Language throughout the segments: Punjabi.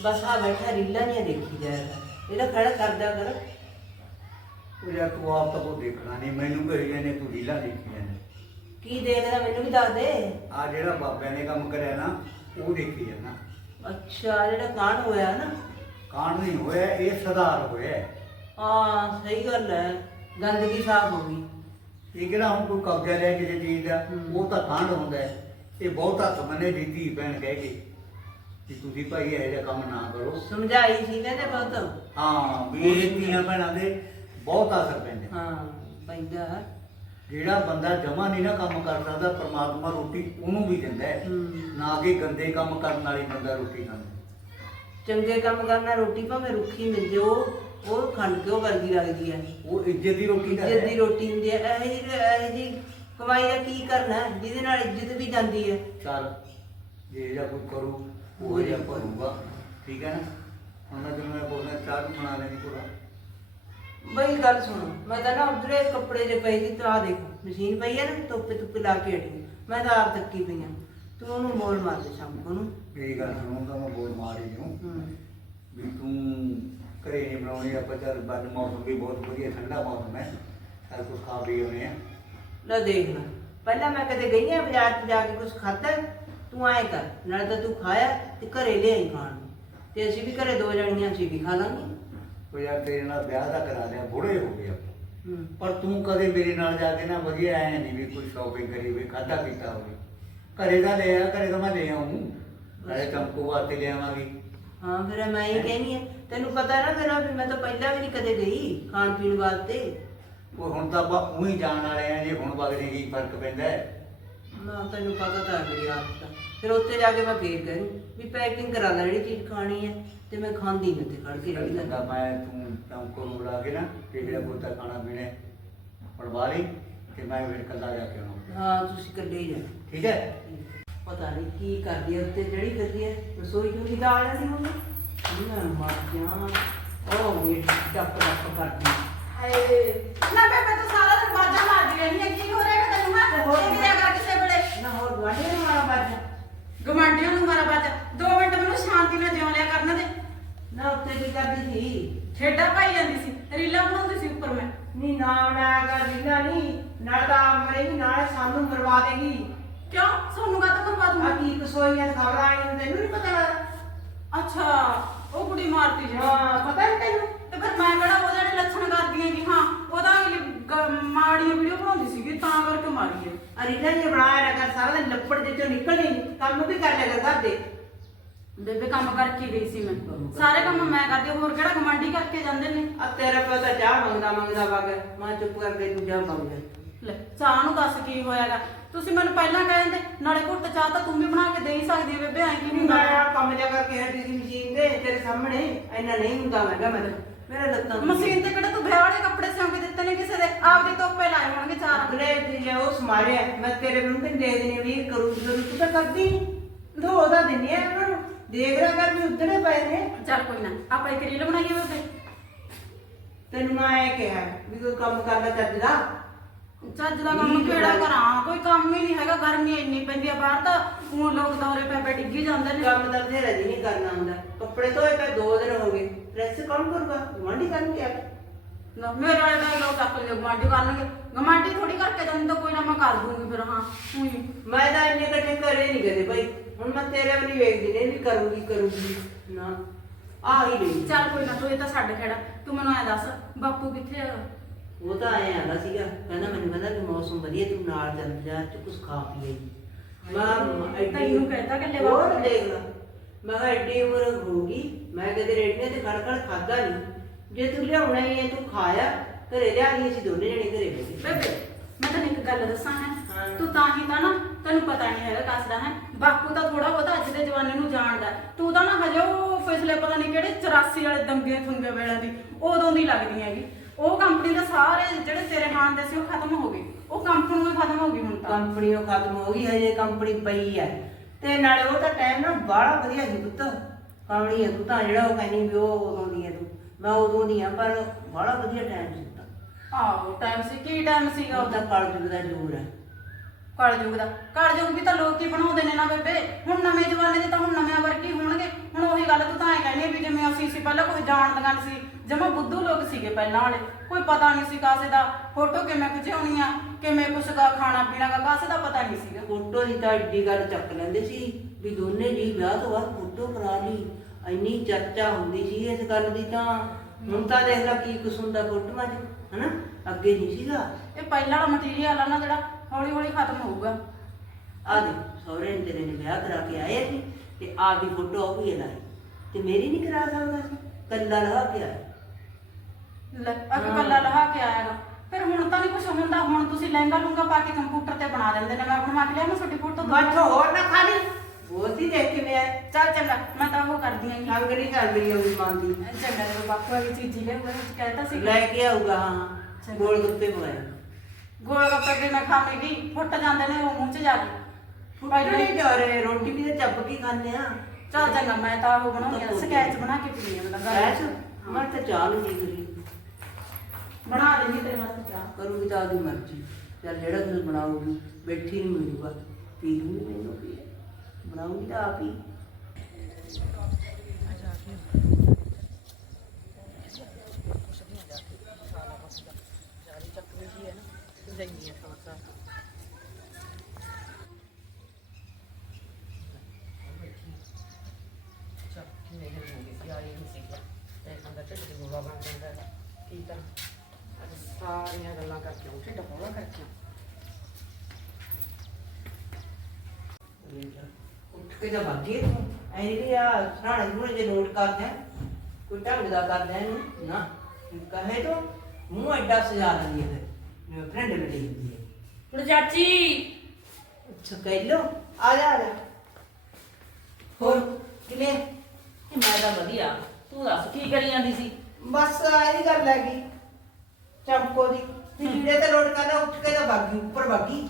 ਬਸ ਆ ਬੈਠਾ ਰੀਲਾਂ ਨਹੀਂ ਦੇਖੀ ਜਾਏਗਾ ਇਹਦਾ ਖੜਾ ਕਰਦਾ ਕਰ। ਉਹ ਯਾਰ ਤੂੰ ਆਪ ਤਾਂ ਕੋ ਦੇਖਣਾ ਨਹੀਂ ਮੈਨੂੰ ਕਹੀ ਜਾਂਦੇ ਤੂੰ ਢੀਲਾ ਦੇਖੀਆਂ ਨੇ। ਕੀ ਦੇਖਦਾ ਮੈਨੂੰ ਵੀ ਦੱਸ ਦੇ। ਆ ਜਿਹੜਾ ਬਾਬਿਆਂ ਨੇ ਕੰਮ ਕਰਿਆ ਨਾ ਉਹ ਦੇਖੀ ਜਾਣਾ। ਅੱਛਾ ਜਿਹੜਾ ਕਾਂਡ ਹੋਇਆ ਨਾ। ਕਾਂਡ ਨਹੀਂ ਹੋਇਆ ਇਹ ਸੁਧਾਰ ਹੋਇਆ। ਹੈ। ਸਹੀ ਗੱਲ ਹੈ। ਗੰਦਗੀ ਸਾਫ਼ ਹੋ ਗਈ। ਇਹ ਕਿਹੜਾ ਹੁਣ ਕੋਈ ਕਬਜ਼ਾ ਲੈ ਚੀਜ਼ ਦਾ ਹਮ। ਉਹ ਤਾਂ ਕਾਂਡ ਹੁੰਦਾ ਹੈ। ਇਹ ਬਹੁਤ ਹੱਥ ਬੰਨੇ ਦੀ ਧੀ ਭੈਣ ਕਹਿ ਕੇ। ਕਿ ਤੁਸੀਂ ਭਾਈ ਇਹੋ ਜਿਹਾ ਕੰਮ ਨਾ ਕਰੋ। ਸਮਝਾਈ ਸੀ ਕਹਿੰਦੇ ਬਹੁਤ। ਹਾਂ ਵੀ ਇਹ ਧੀਆਂ ਭੈਣਾਂ ਦੇ ਬਹੁਤ ਅਸਰ ਪੈਂਦਾ। ਹਾਂ ਪੈਂਦਾ। ਜਿਹੜਾ ਬੰਦਾ ਜਮਾ ਨਹੀਂ ਨਾ ਕੰਮ ਕਰ ਸਕਦਾ ਪ੍ਰਮਾਤਮਾ ਰੋਟੀ ਉਹਨੂੰ ਵੀ ਦਿੰਦਾ ਹੈ। ਨਾ ਕਿ ਗੰਦੇ ਕੰਮ ਕਰਨ ਵਾਲੀ ਬੰਦਾ ਰੋਟੀ ਖਾਂਦਾ। ਚੰਗੇ ਕੰਮ ਕਰਨਾ ਰੋਟੀ ਭਾਵੇਂ ਰੁੱਖੀ ਮਿਲ ਜੇ ਉਹ ਉਹ ਖੰਡ ਕੇ ਉਹ ਵਰਗੀ ਲੱਗਦੀ ਹੈ। ਉਹ ਇੱਜ਼ਤ ਦੀ ਰੋਟੀ ਦਾ ਇੱਜ਼ਤ ਦੀ ਹੈ। ਰੋਟੀ ਹੁੰਦੀ ਹੈ। ਇਹ ਜੀ ਇਹ ਜੀ ਕਮਾਈ ਦਾ ਕੀ ਕਰਨਾ ਹੈ, ਜਿਹਦੇ ਨਾਲ ਇੱਜ਼ਤ ਵੀ ਜਾਂਦੀ ਹੈ। ਚੱਲ ਜੇ ਜਾਂ ਕੋਈ ਕਰੂ ਉਹ ਜਿਹਾ ਭਰੂਗਾ ਠੀਕ ਹੈ ਨਾ? ਹੁਣ ਮੈਂ ਤੈਨੂੰ ਮੈਂ ਬੋਲਣਾ ਚਾਹ ਵੀ ਬਣਾ ਲੈਣੀ ਪੂਰਾ ਬਈ ਗੱਲ ਸੁਣੋ ਮੈਂ ਤਾਂ ਨਾ ਉਧਰੇ ਕੱਪੜੇ ਜੇ ਪਏ ਸੀ ਤਾਂ ਆ ਦੇਖ ਮਸ਼ੀਨ ਪਈ ਹੈ ਨਾ ਧੁੱਪੇ ਧੁੱਪੇ ਲਾ ਕੇ ਹਟੀ ਮੈਂ ਤਾਂ ਆਪ ਤੱਕੀ ਪਈ ਹਾਂ। ਤੂੰ ਉਹਨੂੰ ਮੋਲ ਮਾਰ ਦੇ ਸ਼ਾਮ ਨੂੰ ਮੇਰੀ ਗੱਲ ਸੁਣੋ ਤਾਂ ਮੈਂ ਬੋਲ ਮਾਰੀ ਨੂੰ ਹੂੰ। ਵੀ ਤੂੰ ਘਰੇ ਨਹੀਂ ਬਣਾਉਣੀ ਆਪਾਂ ਚੱਲ ਬੰਦ ਮੌਸਮ ਵੀ ਬਹੁਤ ਵਧੀਆ ਠੰਡਾ ਮੌਸਮ ਹੈ। ਸਾਰਾ ਕੁਝ ਖਾ ਪੀ ਆਉਣੇ ਆ ਲੈ ਦੇਖ ਲੈ। ਪਹਿਲਾਂ ਮੈਂ ਕਦੇ ਗਈ ਆ ਬਾਜ਼ਾਰ 'ਚ ਜਾ ਕੇ ਕੁਝ ਖਾਧਾ? ਤੂੰ ਐਂ ਕਰ ਨਾਲੇ ਤਾਂ ਤੂੰ ਖਾਇਆ ਤੇ ਘਰੇ ਲਿਆਈ ਖਾਣ ਨੂੰ। ਤੇ ਅਸੀਂ ਵੀ ਘਰੇ ਦੋ ਜਣੀਆਂ ਅਸੀਂ ਵੀ ਖਾ ਲਾਂਗੇ। ਉਹ ਯਾਰ ਤੇਰੇ ਨਾਲ ਵਿਆਹ ਦਾ ਕਰਾ ਲਿਆ ਬੁੜੇ ਹੋ ਗਏ ਆਪਾਂ। ਹੂੰ। ਪਰ ਤੂੰ ਕਦੇ ਮੇਰੇ ਨਾਲ ਜਾ ਕੇ ਨਾ ਵਧੀਆ ਐ ਨਹੀਂ ਵੀ ਕੋਈ ਸ਼ਾਪਿੰਗ ਕਰੀ ਹੋਵੇ ਖਾਦਾ ਪੀਤਾ ਹੋਵੇ। ਘਰੇ ਦਾ ਲੈ ਆ ਘਰੇ ਤਾਂ ਮੈਂ ਲੈ ਆਉਂ ਨਾਲੇ ਚੰਕੂ ਵਾਸਤੇ ਲੈ ਆਵਾਂਗੀ। ਹਾਂ ਫਿਰ ਮੈਂ ਇਹ ਕਹਿਨੀ ਆ ਤੈਨੂੰ ਪਤਾ ਨਾ ਮੇਰਾ ਵੀ ਮੈਂ ਤਾਂ ਪਹਿਲਾਂ ਵੀ ਨਹੀਂ ਕਦੇ ਗਈ ਖਾਣ ਪੀਣ ਵਾਸਤੇ। ਉਹ ਹੁਣ ਤਾਂ ਆਪਾਂ ਉਹੀ ਜਾਣ ਵਾਲੇ ਆ ਜੇ ਹੁਣ ਵਗਦੇ ਕੀ ਫ਼ਰਕ ਪੈਂਦਾ ਹੈ। ਨਾ ਤੈਨੂੰ ਪਤਾ ਤਾਂ ਹੈ ਮੇਰੀ ਆਦਤ ਦਾ ਫਿਰ ਉੱਥੇ ਜਾ ਕੇ ਮੈਂ ਫੇਰ ਕਰੂ ਵੀ ਪੈਕਿੰਗ ਕਰਾ ਲੈ ਜਿਹੜੀ ਚੀਜ਼ ਖਾਣੀ ਹੈ ਤੇ ਮੈਂ ਖਾਂਦੀ ਨਹੀਂ ਤੇ ਖੜ ਕੇ ਰਹੀ ਕਹਿੰਦਾ ਮੈਂ ਤੂੰ ਚੰਕੂ ਨੂੰ ਬੁਲਾ ਕੇ ਨਾ ਤੇ ਜਿਹੜਾ ਬੋਤਾ ਖਾਣਾ ਪੀਣਾ ਪੜਵਾ ਲਈ ਤੇ ਮੈਂ ਫਿਰ ਕੱਲਾ ਜਾ ਕੇ ਆਉਣਾ। ਹਾਂ ਤੁਸੀਂ ਇਕੱਲੇ ਹੀ ਜਾਣਾ। ਠੀਕ ਹੈ? ਪਤਾ ਨਹੀਂ ਕੀ ਕਰਦੀ ਹੈ ਉੱਤੇ ਜਿਹੜੀ ਕਰਦੀ ਹੈ ਰਸੋਈ ਨੂੰ ਕਿਦਾ ਆ ਜਾਂਦੀ ਹੋਣੀ ਮੈਂ ਮਰ ਜਾ ਉਹ ਵੀ ਟੱਪ ਟੱਪ ਕਰਦੀ। ਹੈ। ਹਾਏ ਨਾ ਮੈਂ ਤਾਂ ਸਾਰਾ ਦਿਨ ਬਾਜਾਂ ਮਾਰਦੀ ਰਹਿੰਦੀ ਹਾਂ ਕੀ ਹੋ ਰਿਹਾ ਹੈ ਤੈਨੂੰ ਮੈਂ? ਹੋਰ ਇਹ ਕਿਹਾ ਕਰ ਹੋਰ ਗਵਾਂਢੀ ਨੂੰ ਮਾਰਾ ਬਾਜਾ? ਗਵਾਂਢੀਆਂ ਨੂੰ ਮਾਰਾ ਬਾਜਾ? 2 ਮਿੰਟ ਮੈਨੂੰ ਸ਼ਾਂਤੀ ਨਾਲ ਜਿਉਂ ਲਿਆ ਕਰਨ ਦੇ। ਨਾ ਉੱਤੇ ਕੀ ਕਰਦੀ ਸੀ? ਠੇਡਾ ਪਾਈ ਜਾਂਦੀ ਸੀ। ਰੀਲਾਂ ਬਣਾਉਂਦੀ ਸੀ ਉੱਪਰ ਮੈਂ। ਨੀ ਨਾ ਨਾ ਕਰ ਦਿੰਦਾ ਨਹੀਂ ਨਾ ਤਾਂ ਮਰੇਗੀ ਨਾਲ ਸਾਨੂੰ ਮਰਵਾ ਦੇਗੀ। ਕਿਉਂ? ਸੋਨੂੰ ਕਾ ਤਾਂ ਕਰਵਾ ਆ ਦੂੰਗਾ ਕੀ ਕਸੋਈਆਂ ਖਬਰਾਂ ਆਈਆਂ ਤੈਨੂੰ ਨਹੀਂ ਪਤਾ ਲੱਗਦਾ? ਅੱਛਾ ਉਹ ਕੁੜੀ ਮਾਰਤੀ ਜਿਹੜੀ ਹਾਂ ਪਤਾ ਨਹੀਂ ਤੈਨੂੰ? ਤੇ ਫਿਰ ਮੈਂ ਕਿਹੜਾ ਉਹਦੇ ਲੱਛਣ ਕਰਦੀ ਹਾਂ। ਉਹਦਾ ਅਗਲੀ ਗ- ਮਾੜੀਆਂ ਵੀਡੀਓ ਬਣਾਉਂਦੀ ਸੀਗੀ ਤਾਂ ਕਰਕੇ ਮਾਰੀ ਹੈ। ਅਰੀਨਾ ਜੀ ਬਣਾਇਆ ਨਾ ਕਰ ਸਾਰਾ ਦਿਨ ਲੱਪੜ ਦੇ ਚੋਂ ਨਿਕਲ ਨਹੀਂ ਕੰਮ ਵੀ ਕਰ ਲਿਆ ਕਰ ਘਰ ਦੇ। ਬੇਬੇ ਕੰਮ ਕਰਕੇ ਗਈ ਸੀ ਮੈਂ। ਸਾਰੇ ਕੰਮ ਮੈਂ ਕਰਦੀ ਹਾਂ, ਹੋਰ ਕਿਹੜਾ ਗਵਾਂਢੀ ਕਰਕੇ ਜਾਂਦੇ ਨੇ? ਆ ਤੇਰਾ ਪਤਾ ਚਾਹ ਮੰਗਦਾ ਮੰਗਦਾ ਵਗ। ਮੈਂ ਚੁੱਪ ਕਰਕੇ ਤੂੰ ਜਾ ਮੰਗ ਲੈ ਚਾਹ ਨੂੰ ਦੱਸ ਕੀ ਹੋਇਆਗਾ ਤੁਸੀਂ ਮੈਨੂੰ ਪਹਿਲਾਂ ਕਹਿੰਦੇ ਨਾਲੇ ਘੁੱਟ ਚਾਹ ਤਾਂ ਤੂੰ ਵੀ ਬਣਾ ਕੇ ਦੇ ਹੀ ਸਕਦੀ ਹੈ ਬੇਬੇ ਐਂ ਕੀ ਨਹੀਂ ਮੈਂ ਹੁੰਦਾ ਆਹ ਕੰਮ ਜਾ ਕਰਕੇ ਹਟੀ ਸੀ ਮਸ਼ੀਨ ਤੇ ਤੇਰੇ ਸਾਹਮਣੇ ਇੰਨਾ ਨਹੀਂ ਹੁੰਦਾ ਮੈਂ ਕਿਹਾ ਮੈਂ ਮੇਰਾ ਲੱਤਾਂ ਮਸ਼ੀਨ ਤੇ ਕਿਹੜਾ ਤੂੰ ਵਿਆਹ ਵਾਲੇ ਕੱਪੜੇ ਸਿਉਂ ਕੇ ਦਿੱਤੇ ਨੇ ਕਿਸੇ ਦੇ? ਆਪਦੇ ਤੋਪੇ ਲਾਏ ਹੋਣਗੇ ਚਾਰ। ਅਗਲੇ ਜੇ ਉਹ ਸਮਾਰਿਆ ਮੈਂ ਤੇਰੇ ਨੂੰ ਦੇ ਦੇਣੀ ਵੀ ਕਰੂ ਜਦੋਂ ਤੂੰ ਤਾਂ ਕਰਦੀ ਲੋ ਉਹਦਾ ਦਿੰਨੀ ਆ ਉਹਨਾਂ ਨੂੰ। ਦੇਖ ਰਿਹਾ ਕਰ ਵੀ ਉਧਰੇ ਪਏ ਨੇ। ਚੱਲ ਕੋਈ ਨਾ ਆਪਾਂ ਇੱਕ ਰੀਲ ਬਣਾਈਏ ਬੇਬੇ ਤੈਨੂੰ ਮੈਂ ਇਹ ਕਿਹਾ ਵੀ ਕੋਈ ਕੰਮ ਕਰਨਾ ਚੱਜਦਾ ਚੱਜ ਦਾ। ਕੰਮ ਕਿਹੜਾ ਕਰਾਂ? ਕੋਈ ਕੰਮ ਹੀ ਨਹੀਂ ਹੈਗਾ ਗਰਮੀ ਇੰਨੀ ਪੈਂਦੀ ਆ ਬਾਹਰ ਤਾਂ। ਹੁਣ ਲੋਕ ਦੌਰੇ ਪੈ ਪੈ ਡਿੱਗੀ ਜਾਂਦੇ ਨੇ। ਕੰਮ ਤਾਂ ਬਥੇਰਾ ਜੀ ਨਹੀਂ ਕਰਨਾ ਹੁੰਦਾ। ਕੱਪੜੇ ਧੋਏ ਪਏ ਦੋ ਦਿਨ ਹੋ ਗਏ। ਪ੍ਰੈਸ ਕੌਣ ਕਰੂਗਾ? ਗਵਾਂਢੀ ਕਰਨਗੇ ਆ ਕੇ। ਨਾ, ਮੇਰੇ ਵਾਲੇ ਦਾ ਲੋਕ ਚੱਕ ਲਿਓ ਗਮਾਂਡੀ ਕਰਨਗੇ। ਗਮਾਂਡੀ ਥੋੜੀ ਕਰਕੇ ਤਾਂ ਕੋਈ ਨਾ ਮੈਂ ਕਰ ਦੂੰਗੀ ਫਿਰ ਹਾਂ। ਹੂੰ। ਮੈਂ ਤਾਂ ਇੰਨੇ ਇਕੱਠੇ ਕਰੇ ਨਹੀਂ ਕਦੇ ਭਾਈ। ਹੁਣ ਮੈਂ ਤੇਰੇ ਵੱਲ ਹੀ ਵੇਖਦੀ ਨੇ ਵੀ ਕਰੂਗੀ ਕਰੂਗੀ। ਨਾ ਆ ਹੀ ਨਹੀਂ ਚੱਲ ਕੋਈ ਨਾ ਤੂੰ ਇਹ ਤਾਂ ਛੱਡ ਖੜਾ। ਤੂੰ ਮੈਨੂੰ ਐ ਦੱਸ ਬਾਪੂ ਕਿੱਥੇ ਆ? ਉਹ ਤਾਂ ਆਇਆ ਆਂਦਾ ਸੀਗਾ। ਕਹਿੰਦਾ ਮੈਨੂੰ ਕਹਿੰਦਾ ਕਿ ਮੌਸਮ ਵਧੀਆ ਤੂੰ ਨਾਲ ਚੱਲ ਜਾ ਤੇ ਕੁਝ ਖਾ ਪੀ ਆਈ। ਮੈਂ ਤੈਨੂੰ ਕਹਿੰਦਾ ਕਿ ਲੈ ਹੋਰ ਬਾਪੂ ਨੇ। ਦੇਖ ਲਾ ਮੈਂ ਕਿਹਾ ਐਡੀ ਉਮਰ ਹੋ ਗਈ ਮੈਂ ਕਦੇ ਰੇੜੀਆਂ ਤੇ ਖੜ ਖੜ ਖਾਦਾ ਨਹੀਂ ਜੇ ਤੂੰ ਲਿਆਉਣਾ ਹੀ ਹੈ ਤੂੰ ਖਾਇਆ ਘਰੇ ਲਿਆ ਲਈ ਅਸੀਂ ਦੋਨੇ ਜਣੇ ਘਰੇ ਬੈਠੇ ਬੇਬੇ ਮੈਂ ਤੈਨੂੰ ਇੱਕ ਗੱਲ ਦੱਸਾਂ ਹਾਂ। ਤੂੰ ਤਾਂ ਹੀ ਤਾਂ ਨਾ ਤੈਨੂੰ ਪਤਾ ਨਹੀਂ ਹੈਗਾ ਕੱਸਦਾ ਹੈ। ਬਾਪੂ ਤਾਂ ਥੋੜਾ ਬਹੁਤਾ ਅੱਜ ਦੇ ਜਵਾਨੇ ਨੂੰ ਜਾਣਦਾ। ਤੂੰ ਤਾਂ ਨਾ ਹਜੇ ਉਹ ਪਿਛਲੇ ਪਤਾ ਨਹੀਂ ਕਿਹੜੇ 84 ਵਾਲੇ ਦੰਗੇ ਥੁੰਗੇ ਵੇਲੇ ਦੀ ਉਦੋਂ ਦੀ ਲੱਗਦੀ ਹੈਗੀ। ਉਹ ਕੰਪਨੀ ਦੇ ਸਾਰੇ ਜਿਹੜੇ ਤੇਰੇ ਹਾਨ ਦੇ ਸੀ ਉਹ ਖਤਮ ਹੋ ਗਏ। ਉਹ ਕੰਪਨੀ ਖਤਮ ਹੋ ਗਈ ਹੁਣ ਤਾਂ। ਕੰਪਨੀ ਉਹ ਖਤਮ ਹੋ ਗਈ ਹਜੇ ਕੰਪਨੀ ਪਈ ਹੈ। ਤੇ ਨਾਲੇ ਉਹ ਤਾਂ ਟਾਈਮ ਨਾ ਬਾਹਲਾ ਵਧੀਆ ਸੀ ਪੁੱਤ। ਕਾਮਣੀ ਹੈ ਤੂੰ ਤਾਂ ਜਿਹੜਾ ਉਹ ਕਹਿੰਦੀ ਵੀ ਉਹ ਉਦੋਂ ਦੀ ਹੈ ਤੂੰ। ਮੈਂ ਉਦੋਂ ਦੀ ਆ ਪਰ ਬਾਹਲਾ ਵਧੀਆ ਟਾਈਮ ਸੀ ਤਾਂ ਆਹੋ ਟਾਈਮ ਸੀ। ਕੀ ਟਾਈਮ ਸੀਗਾ ਉਹ ਉਹਦਾ? ਕਲਯੁਗ ਦਾ ਜ਼ੋਰ ਹੈ। ਕਲਯੁਗ ਦਾ। ਕਲਯੁਗ ਵੀ ਤਾਂ ਲੋਕ ਹੀ ਬਣਾਉਂਦੇ ਨੇ ਨਾ ਬੇਬੇ। ਹੁਣ ਨਵੇਂ ਜਵਾਨੇ ਦੇ ਤਾਂ ਹੁਣ ਨਵੇਂ ਵਰਗੇ ਹੋਣਗੇ। ਹੁਣ ਉਹੀ ਗੱਲ ਤੂੰ ਤਾਂ ਐ ਪਹਿਲਾਂ ਕੋਈ ਜਾਣਦੀਆਂ ਨਹੀਂ ਸੀ। ਜਮਾ ਬੁੱਧੂ ਲੋਕ ਸੀਗੇ ਪਹਿਲਾਂ ਵਾਲੇ। ਕੋਈ ਪਤਾ ਨਹੀਂ ਸੀ ਕਾਸੇ ਦਾ। ਫੋਟੋ ਕਿਵੇਂ ਖਿਚਾਉਣੀ ਆ ਕਿਵੇਂ ਕੁਛ ਦਾ ਖਾਣਾ ਪੀਣਾ ਦਾ ਕਾਸੇ ਦਾ ਪਤਾ ਨਹੀਂ ਸੀਗਾ। ਫੋਟੋ ਦੀ ਤਾਂ ਏਡੀ ਗੱਲ ਚੱਕ ਲੈਂਦੇ ਸੀ ਵੀ ਦੋਨੇ ਜੀ ਵਿਆਹ ਤੋਂ ਬਾਅਦ ਫੋਟੋ ਕਰਾ ਲਈ। ਇੰਨੀ ਚਰਚਾ ਹੁੰਦੀ ਸੀ ਇਸ ਗੱਲ ਦੀ ਤਾਂ। ਹੁਣ ਤਾਂ ਦੇਖ ਲੈ ਕੀ ਕੁਛ ਹੁੰਦਾ ਫੋਟੋਆਂ 'ਚ ਹਨਾ? ਅੱਗੇ ਨਹੀਂ ਸੀਗਾ। ਇਹ ਪਹਿਲਾਂ ਵਾਲਾ ਮਟੀਰੀਅਲ ਆ ਨਾ ਜਿਹੜਾ ਹੌਲੀ ਹੌਲੀ ਖਤਮ ਹੋਊਗਾ। ਆ ਦੇ ਸਹੁਰੇ ਨੇ ਤੇਰੇ ਨੇ ਵਿਆਹ ਕਰਾ ਕੇ ਆਏ ਸੀ ਤੇ ਆ ਦੀ ਫੋਟੋ ਉਹ ਵੀ ਲਾਈ ਤੇ ਮੇਰੀ ਨਹੀਂ ਕਰਾ ਸਕਦਾ ਸੀ। ਕੱਲਾ ਕੇ ਅੱਗ ਕੱਲਾ ਲਹਾ ਕੇ ਆਏਗਾ ਫਿਰ ਹੁਣ ਤਾਂ ਨਹੀਂ ਕੁਝ ਹੁੰਦਾ। ਹੁਣ ਤੁਸੀਂ ਲਹਿੰਗਾ ਲੂੰਗਾ ਪਾ ਕੇ ਕੰਪਿਊਟਰ ਤੇ ਬਣਾ ਦਿੰਦੇ ਨੇ। ਮੈਂ ਬਣਵਾ ਕੇ ਲਿਆ ਮੈਂ ਛੋਟੀ ਫੋਟੋ ਬੱਚੋ ਹੋਰ ਨਾ ਖਾਲੀ। ਬੋਲਦੀ ਦੇਖ ਕਿਵੇਂ ਆ ਚੱਲ ਚੰਗਾ। ਮੈਂ ਤਾਂ ਉਹ ਕਰਦੀ ਆਂ ਨਹੀਂ ਕਰ ਰਹੀ ਉਹ ਮੰਨਦੀ ਚੰਗਾ ਜਦੋਂ ਬਾਪੂ ਵਾਲੀ ਚੀਜ਼ ਲੈ ਵਿੱਚ ਕਹਿਤਾ ਸੀ ਲੈ ਕੇ ਆਊਗਾ ਹਾਂ। ਗੋਲ ਗੱਪੇ ਬੁਲਾਏ ਗੋਲ ਗੱਪੇ ਵੀ ਮੈਂ ਖਾਵੇਂਗੀ ਫੁੱਟ ਜਾਂਦੇ ਨੇ ਉਹ ਮੂੰਹ 'ਚ ਜਾ ਕੇ। ਫੁੱਟਣੇ ਨਹੀਂ ਜਾ। ਰਹੇ ਰੋਟੀ ਵੀ ਤਾਂ ਚੱਪ ਕੇ ਖਾਂਦੇ ਆ। ਚੱਲ ਚੰਗਾ ਮੈਂ ਤਾਂ ਉਹ ਬਣਾਉਂਦੀ ਆ। ਸਕੈਚ ਬਣਾ ਕੇ ਪੀਣੀ ਆ। ਮਤਲਬ ਮੈਂ ਤਾਂ ਚਾਹ ਨੂੰ ਨਹੀਂ ਕਰੀ ਬਣਾ ਦੇਣੀ ਤੇਰੇ ਵਾਸਤੇ ਚਾਹ। ਕਰੂਗੀ ਤਾਂ ਉਹਦੀ ਮਰਜ਼ੀ। ਚੱਲ ਜਿਹੜਾ ਤੁਸੀਂ ਬਣਾਉਗੀ ਬੈਠੀ ਨਹੀਂ ਮਿਲੂਗਾ। ਪੀ ਲੂੰਗੀ ਮੈਨੂੰ ਪੀ ਬਣਾਉਗੀ ਤਾਂ ਆਪ ਹੀ। ਸਾਰੀਆਂ ਗੱਲਾਂ ਕਰਕੇ ਉਹ ਢਿੱਡ ਹੌਲਾ ਕਰਕੇ। ਉੱਠ ਕੇ ਤਾਂ ਬਾਕੀ ਤੂੰ। ਐ ਆ ਸਰਾਣੇ ਨੂੰ ਜੇ ਨੋਟ ਕਰਦੇ ਆ ਕੋਈ ਢੰਗ ਦਾ ਕਰਦੇ ਇਹਨੂੰ ਨਾ। ਕਹੇ ਤਾਂ ਮੂੰਹ ਐਡਾ ਸਜਾ ਲੈਂਦੀ ਹੈ ਫਿਰ। ਮੇਰੇ ਫਰੈਂਡ ਲੜੀ ਹੁੰਦੀ ਹੈ ਹੁਣ ਚਾਚੀ! ਅੱਛਾ ਕਹਿ ਲੋ ਆ ਜਾ ਆ ਜਾ। ਹੋਰ ਕਿਵੇਂ? ਮੈਂ ਤਾਂ ਵਧੀਆ। ਤੂੰ ਦੱਸ ਕੀ ਕਰੀ ਜਾਂਦੀ ਸੀ? ਬਸ ਇਹਦੀ ਗੱਲ ਹੈਗੀ। ਚੰਪੋ ਦੀ। ਤੇ ਲੀੜੇ ਤੇ ਲੋਡ ਕਰਨਾ ਉੱਠ ਕੇ ਤਾਂ ਬਾਗੀ ਉੱਪਰ ਬਾਗੀ।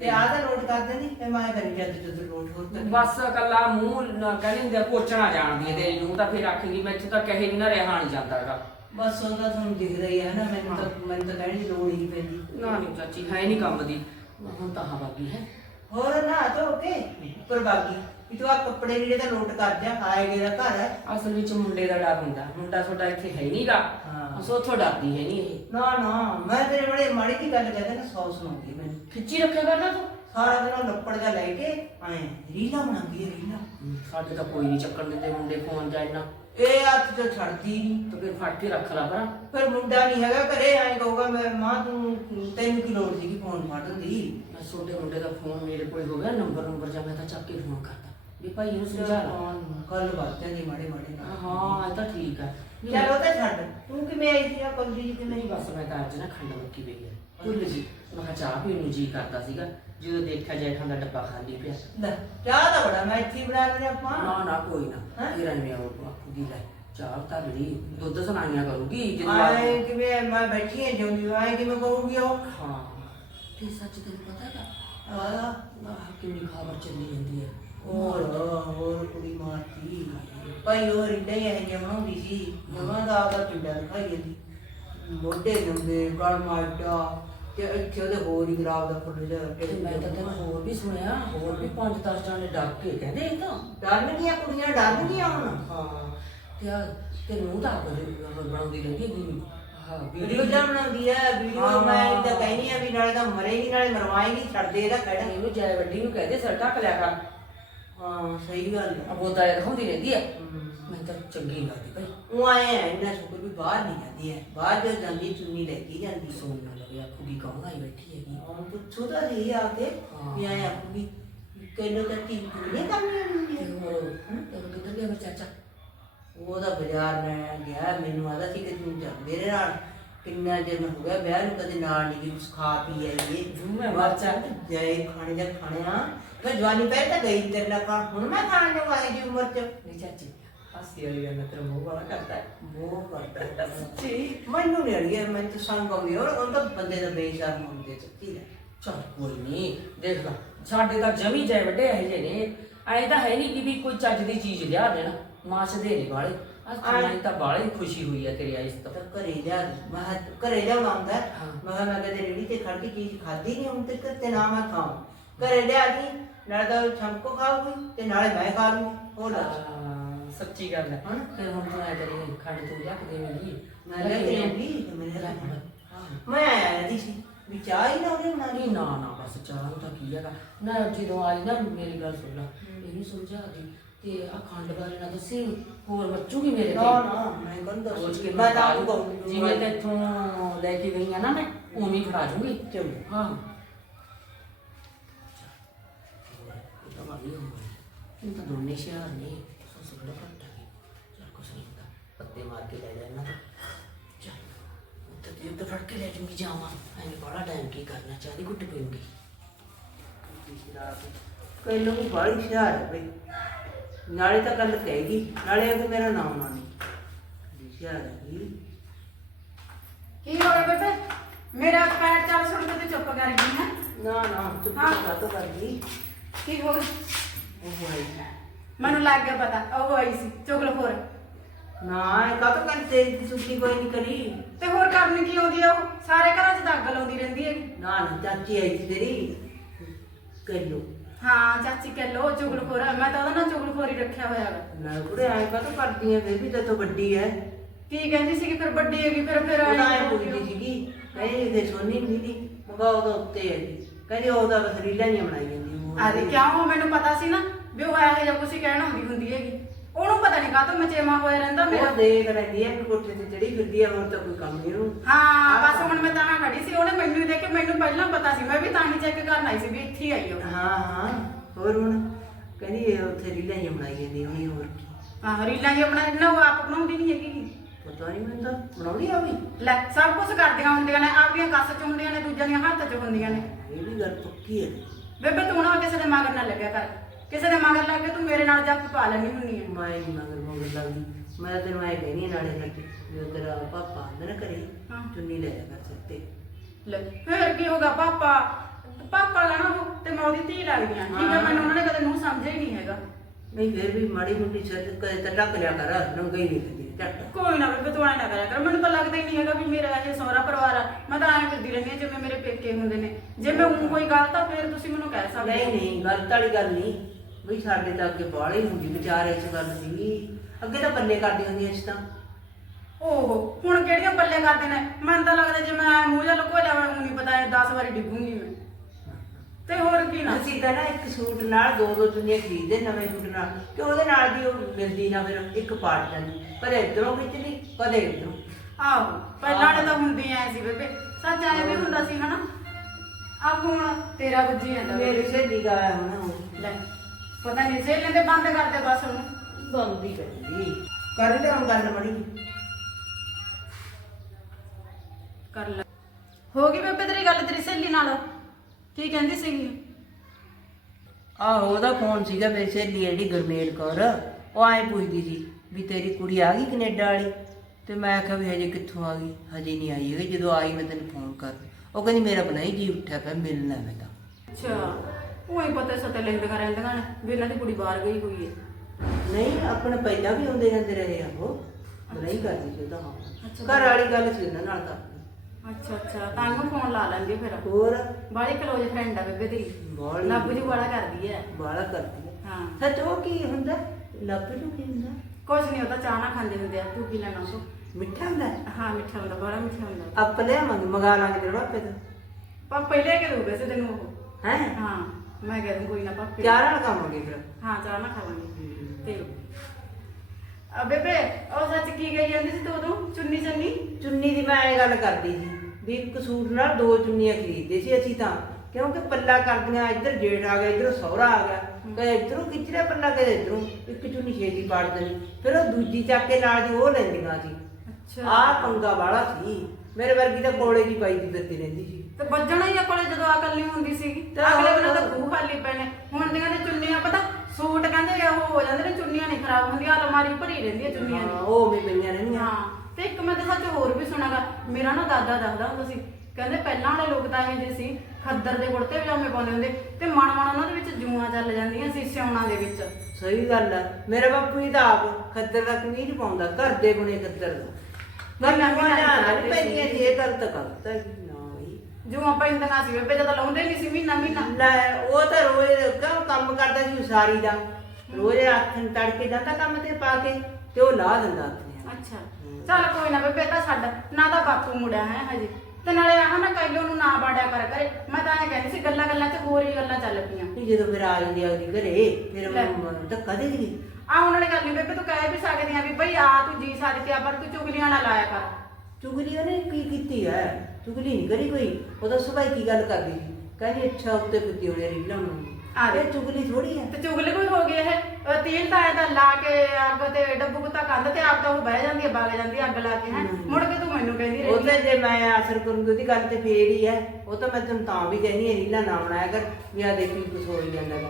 ਤੇ ਆ ਤਾਂ ਲੋਡ ਕਰ ਦਿੰਦੀ ਮੈਂ ਕਰੀ ਜਦ ਜਦ ਲੋਡ ਹੋ ਤਾਂ ਬਸ ਕੱਲਾ ਮੂੰਹ ਨਾ ਕਹਿੰਦੀ ਹੁੰਦੀ ਆ, ਪੋਚਣਾ ਜਾਣਦੀ ਹੈ ਤੇਰੀ ਨੂੰ ਤਾਂ ਫਿਰ ਆਖੇਗੀ ਮੈਥੋਂ ਤਾਂ ਕਹੇ ਵੀ ਨਾ ਰਿਹਾ ਨਹੀਂ ਜਾਂਦਾਗਾ ਬਸ ਉਹਦਾ ਤੁਹਾਨੂੰ ਦਿਖਦਾ ਹੀ ਹੈ ਨਾ ਮੈਨੂੰ ਤਾਂ ਮੈਨੂੰ ਤਾਂ ਕਹਿਣ ਦੀ ਲੋੜ ਹੀ ਨਹੀਂ ਪੈਂਦੀ। ਨਾ ਨਹੀਂ ਚਾਚੀ ਹੈ ਨਹੀਂ ਕੰਮ ਦੀ। ਹੁਣ ਤਾਂ ਹਵਾ ਗਈ ਹੈ। ਹੋਰ ਨਾ ਧੋ ਕੇ ਉੱਪਰ ਬਾਗੀ। ਵੀ ਤੂੰ ਆ ਕੱਪੜੇ ਲੀੜੇ ਤਾਂ ਲੋਡ ਕਰ ਜਾ ਆਏਗੇ ਦਾ ਘਰ ਹੈ। ਅਸਲ ਵਿੱਚ ਮੁੰਡੇ ਦਾ ਡਰ ਹੁੰਦਾ ਮੁੰਡਾ ਤੁਹਾਡਾ ਇੱਥੇ ਹੈ ਨਹੀਂਗਾ। ਉਸ ਉੱਥੋਂ ਡਰਦੀ ਹੈ ਨਹੀਂ ਇਹ। ਨਾ ਨਾ ਮੈਂ ਤੇਰੇ ਬੜੇ ਮਾੜੀ ਦੀ ਗੱਲ ਕਹਿੰਦਾ ਨਾ ਸੌ ਸੁਣਾਉਂਦੀ ਮੈਨੂੰ। ਖਿੱਚੀ ਰੱਖਿਆ ਕਰਨਾ ਤੂੰ? ਸਾਰਾ ਦਿਨ ਉਹ ਲੱਪੜ ਜਾ ਲੈ ਕੇ ਆਏ ਰੀਲਾ ਬਣਾਉਂਦੀ ਹੈ ਰੀਲਾ। ਸਾਡੇ ਤਾਂ ਕੋਈ ਨਹੀਂ ਚੱਕਣ ਦਿੰਦੇ ਮੁੰਡੇ ਫੋਨ ਜਾਂ ਇੰਨਾ। ਇਹ ਹੱਥ ਤੋਂ ਛੱਡਦੀ ਨਹੀਂ ਤੂੰ ਫਿਰ ਫੜ ਕੇ ਰੱਖ ਲਾ ਪਰਾਂ ਫਿਰ ਮੁੰਡਾ ਨਹੀਂ ਹੈਗਾ ਘਰੇ ਆਏ ਕਹੂਗਾ ਮੈਂ ਮਾਂ ਤੂੰ ਤੈਨੂੰ ਕੀ ਲੋੜ ਸੀਗੀ ਫੋਨ ਫੜਨ ਦੀ ਮੈਂ ਛੋਟੇ ਮੁੰਡੇ ਦਾ ਫੋਨ ਮੇਰੇ ਕੋਲ ਹੋ ਗਿਆ ਨੰਬਰ ਨੰਬਰ ਜਾਂ ਮੈਂ ਤਾਂ ਚੱਕ ਕੇ ਫੋਨ ਕਰਦਾ ਵੀ ਭਾਈ ਇਹਨੂੰ ਸਮਝਾ ਲਾ। ਕੱਲ ਬਾਤਾਂ ਦੀ ਮਾੜੇ ਮਾੜੇ ਨਾਲ ਹਾਂ ਇਹ ਤਾਂ ਠੀਕ ਹੈ। ਚੱਲ ਉਹ ਤਾਂ ਛੱਡ ਤੂੰ ਕਿਵੇਂ ਆਈ ਸੀ ਆ ਕੰਜੀ ਜੀ ਨਹੀਂ ਕਿਵੇਂ ਬਸ ਮੈਂ ਤਾਂ ਅੱਜ ਨਾ ਖੰਡ ਮੱਕੀ ਪਈ ਹੈ ਭੁੱਲ ਗਈ। ਮੈਂ ਕਿਹਾ ਚਾਹ ਪੀਣ ਨੂੰ ਜੀ ਕਰਦਾ ਸੀਗਾ। ਜਦੋਂ ਦੇਖਿਆ ਜੈਠਾਂ ਦਾ ਡੱਬਾ ਖਾਲੀ ਪਿਆ। ਲੈ ਚਾਹ ਤਾਂ ਬੜਾ ਮੈਂ ਇੱਥੇ ਹੀ ਬਣਾ ਲੈਂਦੇ ਆਪਾਂ। ਨਾ ਨਾ ਕੋਈ ਨਾ। ਹੈਂ? ਫਿਰ ਐਵੇਂ ਉਹ ਬਾਪੂ ਦੀ ਲੈ ਚਾਹ ਤਾਂ ਦੁੱਧ ਸੁਣਾਈਆਂ ਕਰੂਗੀ ਜਦੋਂ ਆਏ ਕਿਵੇਂ ਮੈਂ ਬੈਠੀ ਹਾਂ ਜਿਉਂਦੀ ਆਏ ਕਿਵੇਂ ਕਹੂਗੀ ਉਹ? ਹਾਂ। ਤੇ ਸੱਚ ਤੈਨੂੰ ਪਤਾ ਹੈਗਾ ਆਹ ਕਿੰਨੀ ਖਬਰ ਚੱਲੀ ਜਾਂਦੀ ਹੈ ਹੋਰ ਹੋਰ ਕੁੜੀ ਮਾਰਤੀ। ਭਾਈ ਉਹ ਰਿੰਡਾ ਇਹ ਜਮਾਉਂਦੀ ਸੀ ਜਮਾਂ ਦਾ ਆਪਦਾ ਪਿੰਡਾ ਦਿਖਾਈ ਜਾਂਦੀ। ਮੋਢੇ ਨੰਬੇ ਗਲ ਮਾਰਦਾ ਤੇ ਇੱਥੇ ਉਹਦੇ ਹੋਰ ਹੀ ਖਰਾਬ ਦਾ ਫੁੱਲ ਜਿਹਾ ਤੇ ਮੈਂ ਤਾਂ ਤੈਨੂੰ ਹੋਰ ਵੀ ਸੁਣਿਆ ਹੋਰ ਵੀ ਪੰਜ ਦਸ ਜਾਣੇ ਡਰ ਕੇ ਕਹਿੰਦੇ ਇਹ ਤਾਂ। ਡਰਨਗੀਆਂ ਕੁੜੀਆਂ ਡਰਨਗੀਆਂ ਹੁਣ। ਹਾਂ ਤੇ ਆ ਤੇ ਨੂੰ ਤਾਂ ਬੜੀ ਬਣਾਉਂਦੀ ਰਹਿੰਦੀ ਹੈ ਹਾਂ ਵੀਡੀਓ ਜਾਂ ਬਣਾਉਂਦੀ ਹੈ ਵੀਡੀਓ ਹਾਂ। ਮੈਂ ਤਾਂ ਕਹਿਨੀ ਆ ਵੀ ਨਾਲੇ ਤਾਂ ਮਰੇਗੀ ਨਾਲੇ ਮਰਵਾਏਗੀ ਛੱਡ ਦੇ ਇਹਦਾ ਖੜਾ। ਇਹਨੂੰ ਜੈ ਵੱਡੀ ਨੂੰ ਕਹਦੇ ਸਿਰ ਢੱਕ ਲਿਆ ਕਰ। ਹਾਂ ਸਹੀ ਗੱਲ ਹੈ ਅਬੋਦਾ ਇਹ ਦਿਖਾਉਂਦੀ ਰਹਿੰਦੀ ਹੈ। ਹਮ। ਮੈਨੂੰ ਤਾਂ ਚੰਗੀ ਲੱਗਦੀ ਭਾਈ। ਉਹ ਆਏ ਆ ਇਹਨਾਂ ਸ਼ੁਕਰ ਵੀ ਬਾਹਰ ਨਹੀਂ ਜਾਂਦੀ ਹੈ ਬਾਹਰ ਜੋ ਜਾਂਦੀ ਚੁੰਨੀ ਲੈ ਕੇ ਜਾਂਦੀ ਸੋਨ ਨਾ ਲਵੇ ਆਖੂਗੀ ਕੌਣ ਆਈ ਬੈਠੀ ਹੈਗੀ। ਹੁਣ ਪੁੱਛੋ ਤਾਂ ਸਹੀ ਆ ਕੇ ਵੀ ਆਏ ਆਪਣੀ ਕਿੰਨੋ ਤਾਂ ਟੀ ਕੁੜੀਆਂ ਕਰਨੀਆਂ ਤੇ ਹੁੰਦੀਆਂ ਹੋਰ ਕਿੱਧਰ ਗਿਆ ਮੇਰਾ ਚਾਚਾ? ਉਹਦਾ ਬਾਜ਼ਾਰ ਮੈਂ ਗਿਆ ਮੈਨੂੰ ਆਦਾ ਸੀ ਕਿ ਤੂੰ ਚੱਲ ਮੇਰੇ ਨਾਲ। ਕਿੰਨਾ ਦਿਨ ਹੋ ਗਿਆ ਵਿਆਹ ਨੂੰ ਕਦੇ ਨਾਲ ਨਹੀਂ ਗਈ ਕੁਛ ਖਾ ਪੀ ਆਈਏ ਜੂ ਮੈਂ ਜਾ। ਜਾਏ ਖਾਣੇ ਜਾਂ ਖਾਣਿਆ। ਮੈਂ ਜਵਾਨੀ ਪਹਿਲਾਂ ਤਾਂ ਗਈ ਤੇਰੇ ਨਾਲ ਖਾਣ ਹੁਣ ਮੈਂ ਖਾਣ ਨੂੰ ਆਈ ਦੀ ਉਮਰ ਚ। ਨਹੀਂ ਚਾਚੀ ਹਾਸੀ ਵਾਲੀ ਗੱਲ ਤੇਰਾ ਮੂੰਹ ਵਾਲਾ ਕਰਦਾ ਮੋਹ ਕਰਦਾ ਸੱਚੀ? ਮੈਨੂੰ ਨਹੀਂ ਅੜੀਏ ਮੈਂ ਤਾਂ ਸੰਗ ਆਉਂਦੀ ਹੋਰ ਉਹ ਤਾਂ ਬੰਦੇ ਦਾ ਬੇਸ਼ਰਮ ਹੁੰਦੇ ਸੱਚੀ ਦਾ ਚਲ ਕੋਈ ਨਹੀਂ ਦੇਖ ਲਾ ਸਾਡੇ ਤਾਂ ਜਮੀ ਜਾਏ ਵੱਡੇ ਇਹ ਜੇ ਨੇ। ਐ ਤਾਂ ਹੈ ਨਹੀਂ ਕਿ ਵੀ ਕੋਈ ਚੱਜ ਦੀ ਚੀਜ਼ ਲਿਆ ਦੇਣਾ। ਮਾਛਦੇ ਨਹੀਂ ਵਾਲੇ। ਅੱਜ ਤਾਂ ਬਾਲੇ ਖੁਸ਼ੀ ਹੋਈ ਹੈ ਤੇਰੀ ਆਈਸ ਤੋਂ। ਤਾਂ ਘਰੇ ਲਿਆ ਦੇ। ਮੈਂ ਕਿਹਾ ਘਰੇ ਲਿਆਉਣਾ ਹੁੰਦਾ ਹੈ। ਮੈਂ ਕਿਹਾ ਮੈਂ ਕਦੇ ਰੇੜੀ ਤੇ ਖੜ ਕੇ ਚੀਜ਼ ਖਾਧੀ ਨਹੀਂ ਹੁਣ ਤੱਕ ਤੇ ਨਾ ਮੈਂ ਖਾਉਂ ਘਰੇ ਲਿਆ ਜੀ ਨਾਲੇ ਤਾਂ ਛੰਕੋ ਖਾਊਗੀ ਤੇ ਨਾਲੇ ਮੈਂ ਖਾ ਲੂੰ ਹੋਰ ਦੱਸ। ਹਾਂ, ਸੱਚੀ ਗੱਲ ਹੈ। ਹਨਾ? ਫਿਰ ਹੁਣ ਤੂੰ ਐ ਕਰੀ ਖੰਡ ਤੂੰ ਜਾ ਕੇ ਦੇਵੇਂਗੀ ਮੈਂ ਲੈ ਕੇ ਆਉਂਗੀ ਤੇ ਮੇਰੇ ਲੈ। ਨਾਲ। ਮੈਂ ਆਇਆ ਦੀ ਸੀ ਵੀ ਚਾਹ ਹੀ ਨਾ ਉਹਨੇ ਬਣਾਉਣੀ ਨਹੀਂ ਨਾ ਨਾ ਬਸ ਚਾਹ ਨੂੰ ਤਾਂ ਕੀ ਹੈਗਾ। ਨਾ ਜਦੋਂ ਆਈ ਨਾ ਮੇਰੀ ਗੱਲ ਸੁਣ ਲਾ। ਇਹਨੂੰ ਸਮਝਾ ਦੀ। ਤੇ ਆ ਖੰਡ ਬਾਰੇ ਨਾ ਦੱਸੀ ਹੋਰ ਮੱਚੂਗੀ ਮੇਰੇ ਨਾ ਤੇ। ਨਾ ਮੈਂ ਕਹਿੰਦਾ ਸੋਚ ਕੇ ਮੈਂ ਤਾਂ ਪਾ ਆਪ। ਕਹੂੰਗੀ ਜਿਵੇਂ ਤੇ ਇੱਥੋਂ ਲੈ ਕੇ ਗਈ ਆ ਨਾ ਮੈਂ ਉਵੇਂ ਹੀ ਫੜਾ ਜੂਗੀ। ਚੰਗਾ। ਹਾਂ। ਇਹ ਤਾਂ ਦੋਨੇ ਸ਼ਹਿਰ ਨੇ ਸੋਸ ਬੜਾ ਘੱਟ ਆ ਗਈ। ਚਲ ਕੁਛ ਨਹੀਂ ਹੁੰਦਾ ਪੱਤੇ ਮਾਰ ਕੇ ਲੈ ਜਾ ਇਹਨਾਂ ਤੋਂ ਚਲ ਉੱਤੇ ਤੇ ਉੱਤੇ ਫੜ ਕੇ ਲੈ ਜੂਗੀ ਜਾਵਾਂ। ਐਵੇਂ ਬੜਾ ਟਾਈਮ ਕੀ ਕਰਨਾ ਚਾਹਦੀ ਗੁੱਟ ਪੀਉਂਗੀ ਕਈ ਲੋਕ ਬੜੀ ਹੈ ਬਈ। ਨਾਲੇ ਤਾਂ ਗੱਲ ਕਹੇਗੀ ਨਾਲੇ ਉਹ ਮੇਰਾ ਨਾਮ ਨਾ ਨਹੀਂ ਕੀ ਹੋ ਗਿਆ ਮੇਰਾ ਪੈਰ ਚੱਲ ਸੁਣ ਕੇ ਤੇ ਚੁੱਪ ਕਰ ਗਈ ਹੈ? ਨਾ ਨਾ ਤੂੰ ਹਾਂ। ਤਾਂ ਕਰ ਗਈ? ਕੀ ਹੋ ਗਿਆ? ਉਹ ਆਈ ਮੈਨੂੰ ਲੱਗ ਗਿਆ ਪਤਾ ਉਹ ਆਈ ਸੀ। ਚੁਗਲਖੋਰ ਨਾ ਇਹ ਕਾ ਤਾਂ ਕਰ ਤੇਰੀ ਦੀ ਸੁੱਤੀ ਕੋਈ ਨਹੀਂ ਕਰੀ। ਤੇ ਹੋਰ ਕਰਨ ਕੀ ਆਉਂਦੀ ਆ ਉਹ? ਸਾਰੇ ਘਰਾਂ 'ਚ ਤਾਂ ਅੱਗ ਲਾਉਂਦੀ ਰਹਿੰਦੀ ਹੈ ਨਾ ਨਾ ਚਾਚੀ ਆਈ ਸੀ ਤੇਰੀ। ਕੱਲੋ ਹਾਂ ਚਾਚੀ ਕਹਿ ਚੁਗਲਖੋਰ ਆ। ਮੈਂ ਤਾਂ ਉਹਦਾ ਨਾਂ ਚੁਗਲਖੋਰੀ ਰੱਖਿਆ ਹੋਇਆ ਹੈ ਨਾ ਕੁੜੇ ਆਏ ਕਾ ਤਾਂ ਕਰਦੀ ਹੈ ਬੇਬੀ? ਤੇ ਤੋਂ ਵੱਡੀ ਹੈ ਕੀ ਕਹਿੰਦੀ ਸੀ ਕਿ ਫਿਰ ਵੱਡੀ ਹੈਗੀ ਫਿਰ ਫਿਰ ਉਹ ਤਾਂ ਆਈ ਐ ਪੁੱਛਦੀ ਸੀਗੀ। ਕਹਿੰਦੀ ਤੇ ਸੋਨੀ ਨਹੀਂ ਦੀ ਮਗਾ ਉਹਦਾ ਉੱਤੇ ਹੈ ਜੀ ਕਹਿੰਦੀ ਉਹਦਾ ਬਸ ਰੀਲਾਂ ਨਹੀਂ ਬਣਾਈ ਜਾਂਦੀ ਉਹ ਆਦੇ ਕਿਉਂ? ਮੈਨੂੰ ਪਤਾ ਸੀ ਨਾ ਵੀ ਉਹ ਇਹੋ ਜਿਹਾ ਹੀ ਕਹਿਣ ਹੁੰਦੀ ਹੁੰਦੀ ਹੈਗੀ। ਉਹਨੂੰ ਪਤਾ ਨਹੀਂ ਕਾਹਤੋਂ ਮਚੇਮਾ ਹੋਇਆ ਰਹਿੰਦਾ ਮੇਰਾ। ਉਹ ਦੇਖ ਰਹਿੰਦੀ ਹੈ ਕਿ ਕੋਠੇ ਤੇ ਚੜੀ ਫਿਰਦੀ ਹੈ ਹੋਰ ਤਾਂ ਕੋਈ ਕੰਮ ਨਹੀਂ ਉਹਨੂੰ ਹਾਂ ਬਸ ਹੁਣ ਮੈਂ ਤਾਂ ਖੜੀ ਸੀ ਉਹਨੇ ਮੈਨੂੰ ਦੇਖ ਕੇ ਮੈਨੂੰ ਪਹਿਲਾਂ ਪਤਾ ਸੀ ਮੈਂ ਵੀ ਤਾਂ ਹੀ ਚੈੱਕ ਕਰਨ ਆਈ ਸੀ ਵੀ ਇੱਥੇ ਹੀ ਆਈ ਉਹ। ਹਾਂ ਹਾਂ ਹੋਰ ਹੁਣ? ਕਹਿੰਦੀ ਇਹ ਉੱਥੇ ਰੀਲਾਂ ਹੀ ਬਣਾਈ ਜਾਂਦੀ ਹੁਣੀ ਹੋਰ ਕੀ। ਰੀਲਾਂ ਜੀ ਬਣਾ ਨਾ ਉਹ ਆਪ ਬਣਾਉਂਦੀ ਨਹੀਂ ਹੈਗੀ ਪਤਾ ਨਹੀਂ ਮੈਨੂੰ ਤਾਂ ਬਣਾਉਣੀ ਆ ਵੀ? ਲੈ ਸਭ ਕੁਝ ਕਰਦੀਆਂ ਹੁੰਦੀਆਂ ਨੇ ਆਪਦੀਆਂ ਕੱਸ ਚ ਹੁੰਦੀਆਂ ਨੇ ਦੂਜਿਆਂ ਦੀਆਂ ਹੱਥ ਚ ਹੁੰਦੀਆਂ ਨੇ। ਇਹ ਵੀ ਗੱਲ ਪੱਕੀ ਹੈ ਬੇਬੇ ਤੂੰ ਨਾ ਕਿਸੇ ਦੇ ਮਗਰ ਨਾ ਲੱਗਿਆ ਕਰ। ਕਿਸੇ ਦੇ ਮਗਰ ਲੱਗ ਕੇ ਤੂੰ ਮੇਰੇ ਨਾਲ ਜੱਫ ਪਾ ਲੈਣੀ ਹੁੰਨੀ ਹੈ ਮੈਂ ਨਹੀਂ ਮਗਰ ਮਗਰ ਲੱਗਦੀ? ਮੈਂ ਤਾਂ ਤੈਨੂੰ ਐ ਕਹਿਨੀ ਆ ਨਾਲੇ ਸੱਚ ਜੋ ਤੇਰਾ ਪਾਪਾ ਆਂਦਾ ਨਾ ਕਰੇ ਹਾਂ। ਚੁੰਨੀ ਲੈ ਜਾ ਕਰ ਸਿਰ ਤੇ। ਲੈ ਫਿਰ ਕੀ ਹੋਗਾ ਪਾਪਾ? ਪਾਪਾ ਲੈਣਾ ਉਹ ਤੇ ਮੈਂ ਉਹਦੀ ਧੀ ਲੱਗਦੀ ਆ। ਠੀਕ ਹੈ। ਮੈਨੂੰ ਉਹਨਾਂ ਨੇ ਕਦੇ ਨੂੰ ਸਮਝਿਆ ਹੀ ਨਹੀਂ ਹੈਗਾ। ਨਹੀਂ ਫਿਰ ਵੀ ਮਾੜੀ ਮੁੰਡੀ ਸਿਰ ਕਦੇ ਤਾਂ ਟੱਕ ਲਿਆ ਕਰ ਨੰਗਾ ਹੀ ਨਹੀਂ ਝੱਟ ਕੋਈ ਨਾ ਬੇਬੇ ਤੂੰ ਐ ਨਾ ਕਰਿਆ ਕਰ। ਮੈਨੂੰ ਤਾਂ ਲੱਗਦਾ ਹੀ ਨਹੀਂ ਹੈਗਾ ਵੀ ਮੇਰਾ ਇਹ ਸਹੁਰਾ ਪਰਿਵਾਰ ਆ। ਮੈਂ ਤਾਂ ਐਂ ਫਿਰਦੀ ਰਹਿੰਦੀ ਹਾਂ ਜਿਵੇਂ ਮੇਰੇ ਪੇਕੇ ਹੁੰਦੇ ਨੇ। ਜੇ ਮੈਂ ਉਹ ਕੋਈ ਗਲਤ ਆ ਫਿਰ ਤੁਸੀਂ ਮੈਨੂੰ ਕਹਿ ਸਕਦੇ ਨਹੀਂ ਹੋ। ਨਹੀਂ ਗਲਤ ਵਾਲੀ ਗੱਲ ਨਹੀਂ। ਬਈ ਸਾਡੇ ਤਾਂ ਅੱਗੇ ਬਾਹਲੇ ਹੁੰਦੀ ਵਿਚਾਰੇ ਇਸ ਗੱਲ ਦੀ ਅੱਗੇ ਤਾਂ ਪੱਲੇ ਕਰਦੀ ਹੁੰਦੀ ਇਸ ਤਾਂ। ਓਹੋ ਹੁਣ ਕਿਹੜੀਆਂ ਪੱਲੇ ਕਰਦੇ ਨੇ? ਮੈਨੂੰ ਤਾਂ ਲੱਗਦਾ ਜੇ ਮੈਂ ਮੂੰਹ ਜਾਂ ਲੁਕੋ ਜਾਵਾਂ ਉਹ ਨਹੀਂ ਪਤਾ 10 ਵਾਰੀ ਡਿੱਗੂਗੀ ਮੈਂ। ਤੇ ਹੋਰ ਕੀ ਨਾ। ਅਸੀਂ ਤਾਂ ਨਾ ਇੱਕ ਸੂਟ ਨਾਲ ਦੋ ਦੋ ਚੁੰਨੀਆਂ ਖਰੀਦਦੇ ਨਵੇਂ ਸੂਟ ਨਾਲ। ਕਿ ਉਹਦੇ ਨਾਲ ਦੀ ਉਹ ਮਿਲਦੀ ਨਾ ਫਿਰ ਇੱਕ ਪਾਟ ਜਾਂਦੀ ਕਦੇ ਇਧਰੋਂ ਖਿੱਚਦੀ ਕਦੇ ਇਧਰੋਂ। ਆਹੋ ਪਹਿਲਾਂ ਨੇ ਤਾਂ ਹੁੰਦੀ ਐ ਸੀ ਬੇਬੇ। ਸੱਚ ਐ ਵੀ ਹੁੰਦਾ ਸੀ ਹਨਾ? ਆ ਹੁਣ ਤੇਰਾ ਵੱਜੀ ਜਾਂਦਾ। ਮੇਰੀ ਸਹੇਲੀ ਦਾ ਆਇਆ ਹੋਣਾ ਲੈ। ਪਤਾ ਨਹੀਂ ਸੇ ਲੈਂਦੇ ਬੰਦ ਕਰਦੇ ਬਸ ਉਹਨੂੰ। ਬੰਦੀ ਕਰਦੀ ਕਰ ਲੈ ਹੁਣ ਗੱਲ ਬਣੀ ਕਰ ਲੈ। ਹੋ ਗਈ ਬੇਬੇ ਤੇਰੀ ਗੱਲ ਤੇਰੀ ਸਹੇਲੀ ਨਾਲ? ਕੀ ਕਹਿੰਦੀ ਸੀਗੀ? ਆਹੋ ਉਹਦਾ ਫੋਨ ਸੀਗਾ ਮੇਰੀ ਸਹੇਲੀ ਜਿਹੜੀ ਗੁਰਮੇਲ ਕੌਰ। ਉਹ ਐਂ ਪੁੱਛਦੀ ਸੀ ਵੀ ਤੇਰੀ ਕੁੜੀ ਆ ਗਈ ਕੈਨੇਡਾ ਵਾਲੀ? ਤੇ ਮੈਂ ਕਿਹਾ ਵੀ ਹਜੇ ਕਿੱਥੋਂ ਆ ਗਈ? ਹਜੇ ਨਹੀਂ ਆਈ ਹੈਗੀ ਜਦੋਂ ਆਈ ਮੈਂ ਤੈਨੂੰ ਫੋਨ ਕਰ ਉਹ ਕਹਿੰਦੀ ਮੇਰਾ ਬਣਾਈ ਜੀ ਉੱਠਿਆ ਪਿਆ ਮਿਲਣਾ ਮੈਂ ਤਾਂ। ਅੱਛਾ। ਉਹੀ ਪਤਾ ਸਤੇ ਲੈਂਦੀਆਂ ਰਹਿੰਦੀਆਂ ਨੇ ਵੀ ਇਹਨਾਂ ਦੀ ਕੁੜੀ ਬਾਹਰ ਗਈ ਹੋਈ ਹੈ। ਨਹੀਂ ਆਪਣੇ ਪਹਿਲਾਂ ਵੀ ਆਉਂਦੇ ਜਾਂਦੇ ਰਹੇ ਆ ਉਹ। ਬਣਾਈ ਕਰਦੀ ਸੀ ਉਹਦਾ। ਹਾਂ ਘਰ ਵਾਲੀ ਗੱਲ ਸੀ ਉਹਨਾਂ ਨਾਲ ਤਾਂ ਅੱਛਾ ਅੱਛਾ। ਤਾਂ ਨੂੰ ਫੋਨ ਲਾ ਲੈਂਦੀ ਫਿਰ। ਹੋਰ? ਬਾੜੀ ਕਲੋਜ ਫਰੈਂਡ ਆ ਬੇਬੇ ਬਾਹਲੀ। ਲੱਭ ਜੂ ਵਾਲਾ ਕਰਦੀ ਐ ਬਾਲਾ ਕਰਦੀ ਹੈ। ਹਾਂ। ਸੱਚ ਉਹ ਕੀ ਹੁੰਦਾ? ਲੱਭ ਨੂੰ ਕੀ ਹੁੰਦਾ? ਕੁਛ ਨਹੀਂ ਉਹ ਤਾਂ ਚਾਹ ਨਾ ਖਾਂਦੇ ਹੁੰਦੇ ਆ। ਤੂੰ ਕੀ ਲੈਣਾ ਸੋ ਮਿੱਠਾ ਹੁੰਦਾ? ਹਾਂ ਮਿੱਠਾ ਹੁੰਦਾ ਬੜਾ ਮਿੱਠਾ ਹੁੰਦਾ। ਆਪ ਲਿਆਵਾਂਗੇ ਮੰਗਾ ਲਾਂਗੇ ਤੇਰੇ ਪਾਪੇ ਤੋਂ। ਪਾਪਾ ਹੀ ਲੈ ਕੇ ਸੀ ਤੈਨੂੰ ਉਹ। ਹੈ? ਹਾਂ। ਮੈਂ ਕਹਿ ਦੂੰ ਕੋਈ ਨਾ ਪਾਪੇ ਚਾਰ ਨਾਲ ਖਾਵਾਂਗੇ ਫਿਰ। ਹਾਂ ਚਾਹ ਨਾ ਖਾਵਾਂਗੇ। ਤੇ ਆ ਬੇਬੇ ਉਹ ਸੱਚ ਕੀ ਗਈ ਜਾਂਦੀ ਸੀ ਤੂੰ ਉਦੋਂ? ਚੁੰਨੀ ਚੰਨੀ? ਚੁੰਨੀ ਦੀ ਮੈਂ ਇਹ ਗੱਲ ਕਰਦੀ ਸੀ ਵੀ ਇੱਕ ਸੂਟ ਨਾਲ ਦੋ ਚੁੰਨੀਆਂ ਖਰੀਦਦੇ ਸੀ ਅਸੀਂ ਤਾਂ। ਕਿਉਂਕਿ ਪੱਲਾ ਕਰਦੀਆਂ ਇੱਧਰ ਜੇਠ ਆ ਗਿਆ ਇੱਧਰ ਸਹੁਰਾ ਆ ਗਿਆ। ਕਦੇ ਇੱਧਰੋਂ ਖਿੱਚ ਲਿਆ ਪੱਲਾ ਕਦੇ ਇੱਧਰੋਂ ਇੱਕ ਚੁੰਨੀ ਛੇਤੀ ਪਾੜ ਦੇਣੀ ਫਿਰ ਉਹ ਦੂਜੀ ਚੱਕ ਕੇ ਨਾਲ ਦੀ ਉਹ ਲੈਂਦੀਆਂ ਸੀ। ਅੱਛਾ। ਆਹ ਪੰਗਾ ਵਾਲਾ ਸੀ। ਮੇਰੇ ਵਰਗੀ ਤਾਂ ਕੋਲੇ ਦੀ ਪਾਈ ਦੀ ਦਿੱਤੀ ਰਹਿੰਦੀ ਸੀ। ਤੇ ਵੱਜਣਾ ਹੀ ਆ ਕੋਲੇ ਜਦੋਂ ਅਕਲ ਨਹੀਂ ਹੁੰਦੀ ਸੀਗੀ। ਤੇ ਅਗਲੇ। ਦਿਨ ਤਾਂ ਖੂਹ ਖਾਲੀ ਪੈਣੇ ਹੁਣ ਦੀਆਂ ਤੇ ਚੁੰਨੀਆਂ ਪਤਾ ਸੂਟ ਕਹਿੰਦੇ ਆ ਉਹ ਹੋ ਜਾਂਦੇ ਨੇ ਚੁੰਨੀਆਂ ਨਹੀਂ ਖਰਾਬ ਹੁੰਦੀਆਂ ਅਲਮਾਰੀ ਭਰੀ ਰਹਿੰਦੀ ਹੈ ਚੁੰਨੀਆਂ ਹਾਂ, ਦੀ ਉਹ ਵੀ ਪਈਆਂ ਰਹਿੰਦੀਆਂ। ਹਾਂ ਤੇ ਇੱਕ ਮੈਂ ਤਾਂ ਸੱਚ ਹੋਰ ਵੀ ਸੁਣਾਗਾ ਮੇਰਾ ਨਾ ਦਾਦਾ ਦੱਸਦਾ ਹੁੰਦਾ ਸੀ ਕਹਿੰਦੇ ਪਹਿਲਾਂ ਵਾਲੇ ਲੋਕ ਤਾਂ ਇਹ ਜਿਹੇ ਸੀ ਖੱਦਰ ਦੇ ਕੁੜਤੇ ਪਜਾਮੇ ਪਾਉਂਦੇ ਹੁੰਦੇ ਤੇ ਮਣ ਮਣ ਉਹਨਾਂ ਦੇ ਵਿੱਚ ਜੂਆਂ ਚੱਲ ਜਾਂਦੀਆਂ ਸੀ ਸਿਉਣਾ ਦੇ ਵਿੱਚ। ਸਹੀ ਗੱਲ ਹੈ ਮੇਰੇ ਬਾਪੂ ਜੀ ਤਾਂ ਆਪ ਖੱਦਰ ਦਾ ਕਮੀਜ਼ ਪਾਉਂਦਾ ਘਰ ਦੇ ਬੁਣੇ ਖੱਦਰ ਦਾ। ਨਾ, ਨਾ, ਨਾ ਨਾ, ਨਾ ਨਾ, ਨਹੀਂ ਪੈਂਦੀਆਂ ਜੀ ਇਹ ਗੱਲ ਤਾਂ ਗਲਤ ਹੈ ਜੀ, ਨਾ ਬਈ ਜੂਆਂ ਪੈਂਦੀਆਂ ਸੀ ਬੇਬੇ ਜਦੋਂ ਲਾਉਂਦੇ ਨਹੀਂ ਸੀ ਮਹੀਨਾ ਮਹੀਨਾ। ਲੈ ਉਹ ਤਾਂ ਰੋਜ਼ ਕਿਉਂ ਕੰਮ ਕਰਦਾ ਸੀ ਉਸਾਰੀ ਦਾ? ਰੋਜ਼ ਹੱਥ ਨੂੰ ਤੜਕੇ ਜਾਂਦਾ ਕੰਮ ਤੇ ਪਾ ਕੇ ਤੇ ਉਹ ਲਾ ਦਿੰਦਾ ਹੱਥ ਨੇ। ਅੱਛਾ। ਚੱਲ ਕੋਈ ਨਾ ਬੇਬੇ ਤਾਂ ਛੱਡ। ਨਾ ਤਾਂ ਬਾਪੂ ਮੁੜਿਆ ਹੈ ਹਜੇ। ਤੇ ਨਾਲੇ ਆਹ ਨਾ ਕੈਲੋ ਨੂੰ ਨਾ ਬਾੜਿਆ ਕਰ ਕਰੇ ਮੈਂ ਤਾਂ ਇਹ ਕਹਿੰਦੀ ਸੀ ਗੱਲਾਂ ਗੱਲਾਂ 'ਚ ਹੋਰ ਹੀ ਗੱਲਾਂ ਚੱਲ ਪਈਆਂ। ਨਹੀਂ ਜਦੋਂ ਫਿਰ ਆ ਜਾਂਦੀ ਆ ਉਹਦੀ ਘਰੇ ਫਿਰ ਲੈ। ਉਹ ਧੱਕਾ ਦੇ ਆ ਉਹਨਾਂ ਨੇ ਗੱਲ ਨਹੀਂ ਬੇਬੇ ਤੂੰ ਕਹਿ ਵੀ ਸਕਦੀ ਆ ਵੀ ਭਈ ਆ ਤੂੰ ਜੀ ਸਕਦੀ ਆ ਪਰ ਤੂੰ ਚੁਗਲੀਆਂ ਨਾ ਲਾਇਆ ਕਰ। ਚੁਗਲੀ ਉਹਨੇ ਕੀ ਕੀਤੀ ਹੈ ਚੁਗਲੀ ਨਹੀਂ ਕਰੀ ਕੋਈ। ਉਹਦਾ ਸੁਭਾਈ ਕੀ ਗੱਲ ਕਰਦੀ ਸੀ? ਕਹਿੰਦੀ ਅੱਛਾ ਉੱਤੇ ਪੁੱਤੀ ਹੋਣੀ ਰੀਲਾਂ ਨੂੰ ਆ ਇਹ ਚੁਗਲੀ ਥੋੜੀ ਹੈ। ਤੇ ਚੁਗਲੀ ਕੋਈ ਹੋ ਇਹ? ਅਹ ਤੇਲ ਤਾਂ ਐਂ ਤਾਂ ਲਾ ਕੇ ਅੱਗ ਤੇ ਡੱਬੂ ਕੁੱਤਾ ਕੰਧ ਤੇ ਆਪ ਤਾਂ ਉਹ ਬਹਿ ਜਾਂਦੀ ਹੈ ਵਗ ਜਾਂਦੀ ਹੈ ਅੱਗ ਲਾ ਕੇ ਹੈ? ਮੁੜ ਕੇ ਤੂੰ ਮੈਨੂੰ ਕਹਿੰਦੀ ਉਹ ਰਹੀ। ਤਾਂ ਜੇ ਮੈਂ ਅਸਰ ਕਰੂੰਗੀ ਉਹਦੀ ਗੱਲ ਤੇ ਫੇਰ ਹੀ ਹੈ। ਉਹ ਤਾਂ ਮੈਂ ਤੈਨੂੰ ਤਾਂ ਵੀ ਕਹਿੰਦੀ ਹੈ ਰੀਲਾਂ ਨਾ ਬਣਾਇਆ ਕਰ। ਵੀ ਆ ਦੇਖੀ ਕੁਛ ਹੋ ਹੀ ਜਾਂਦਾ ਗਾ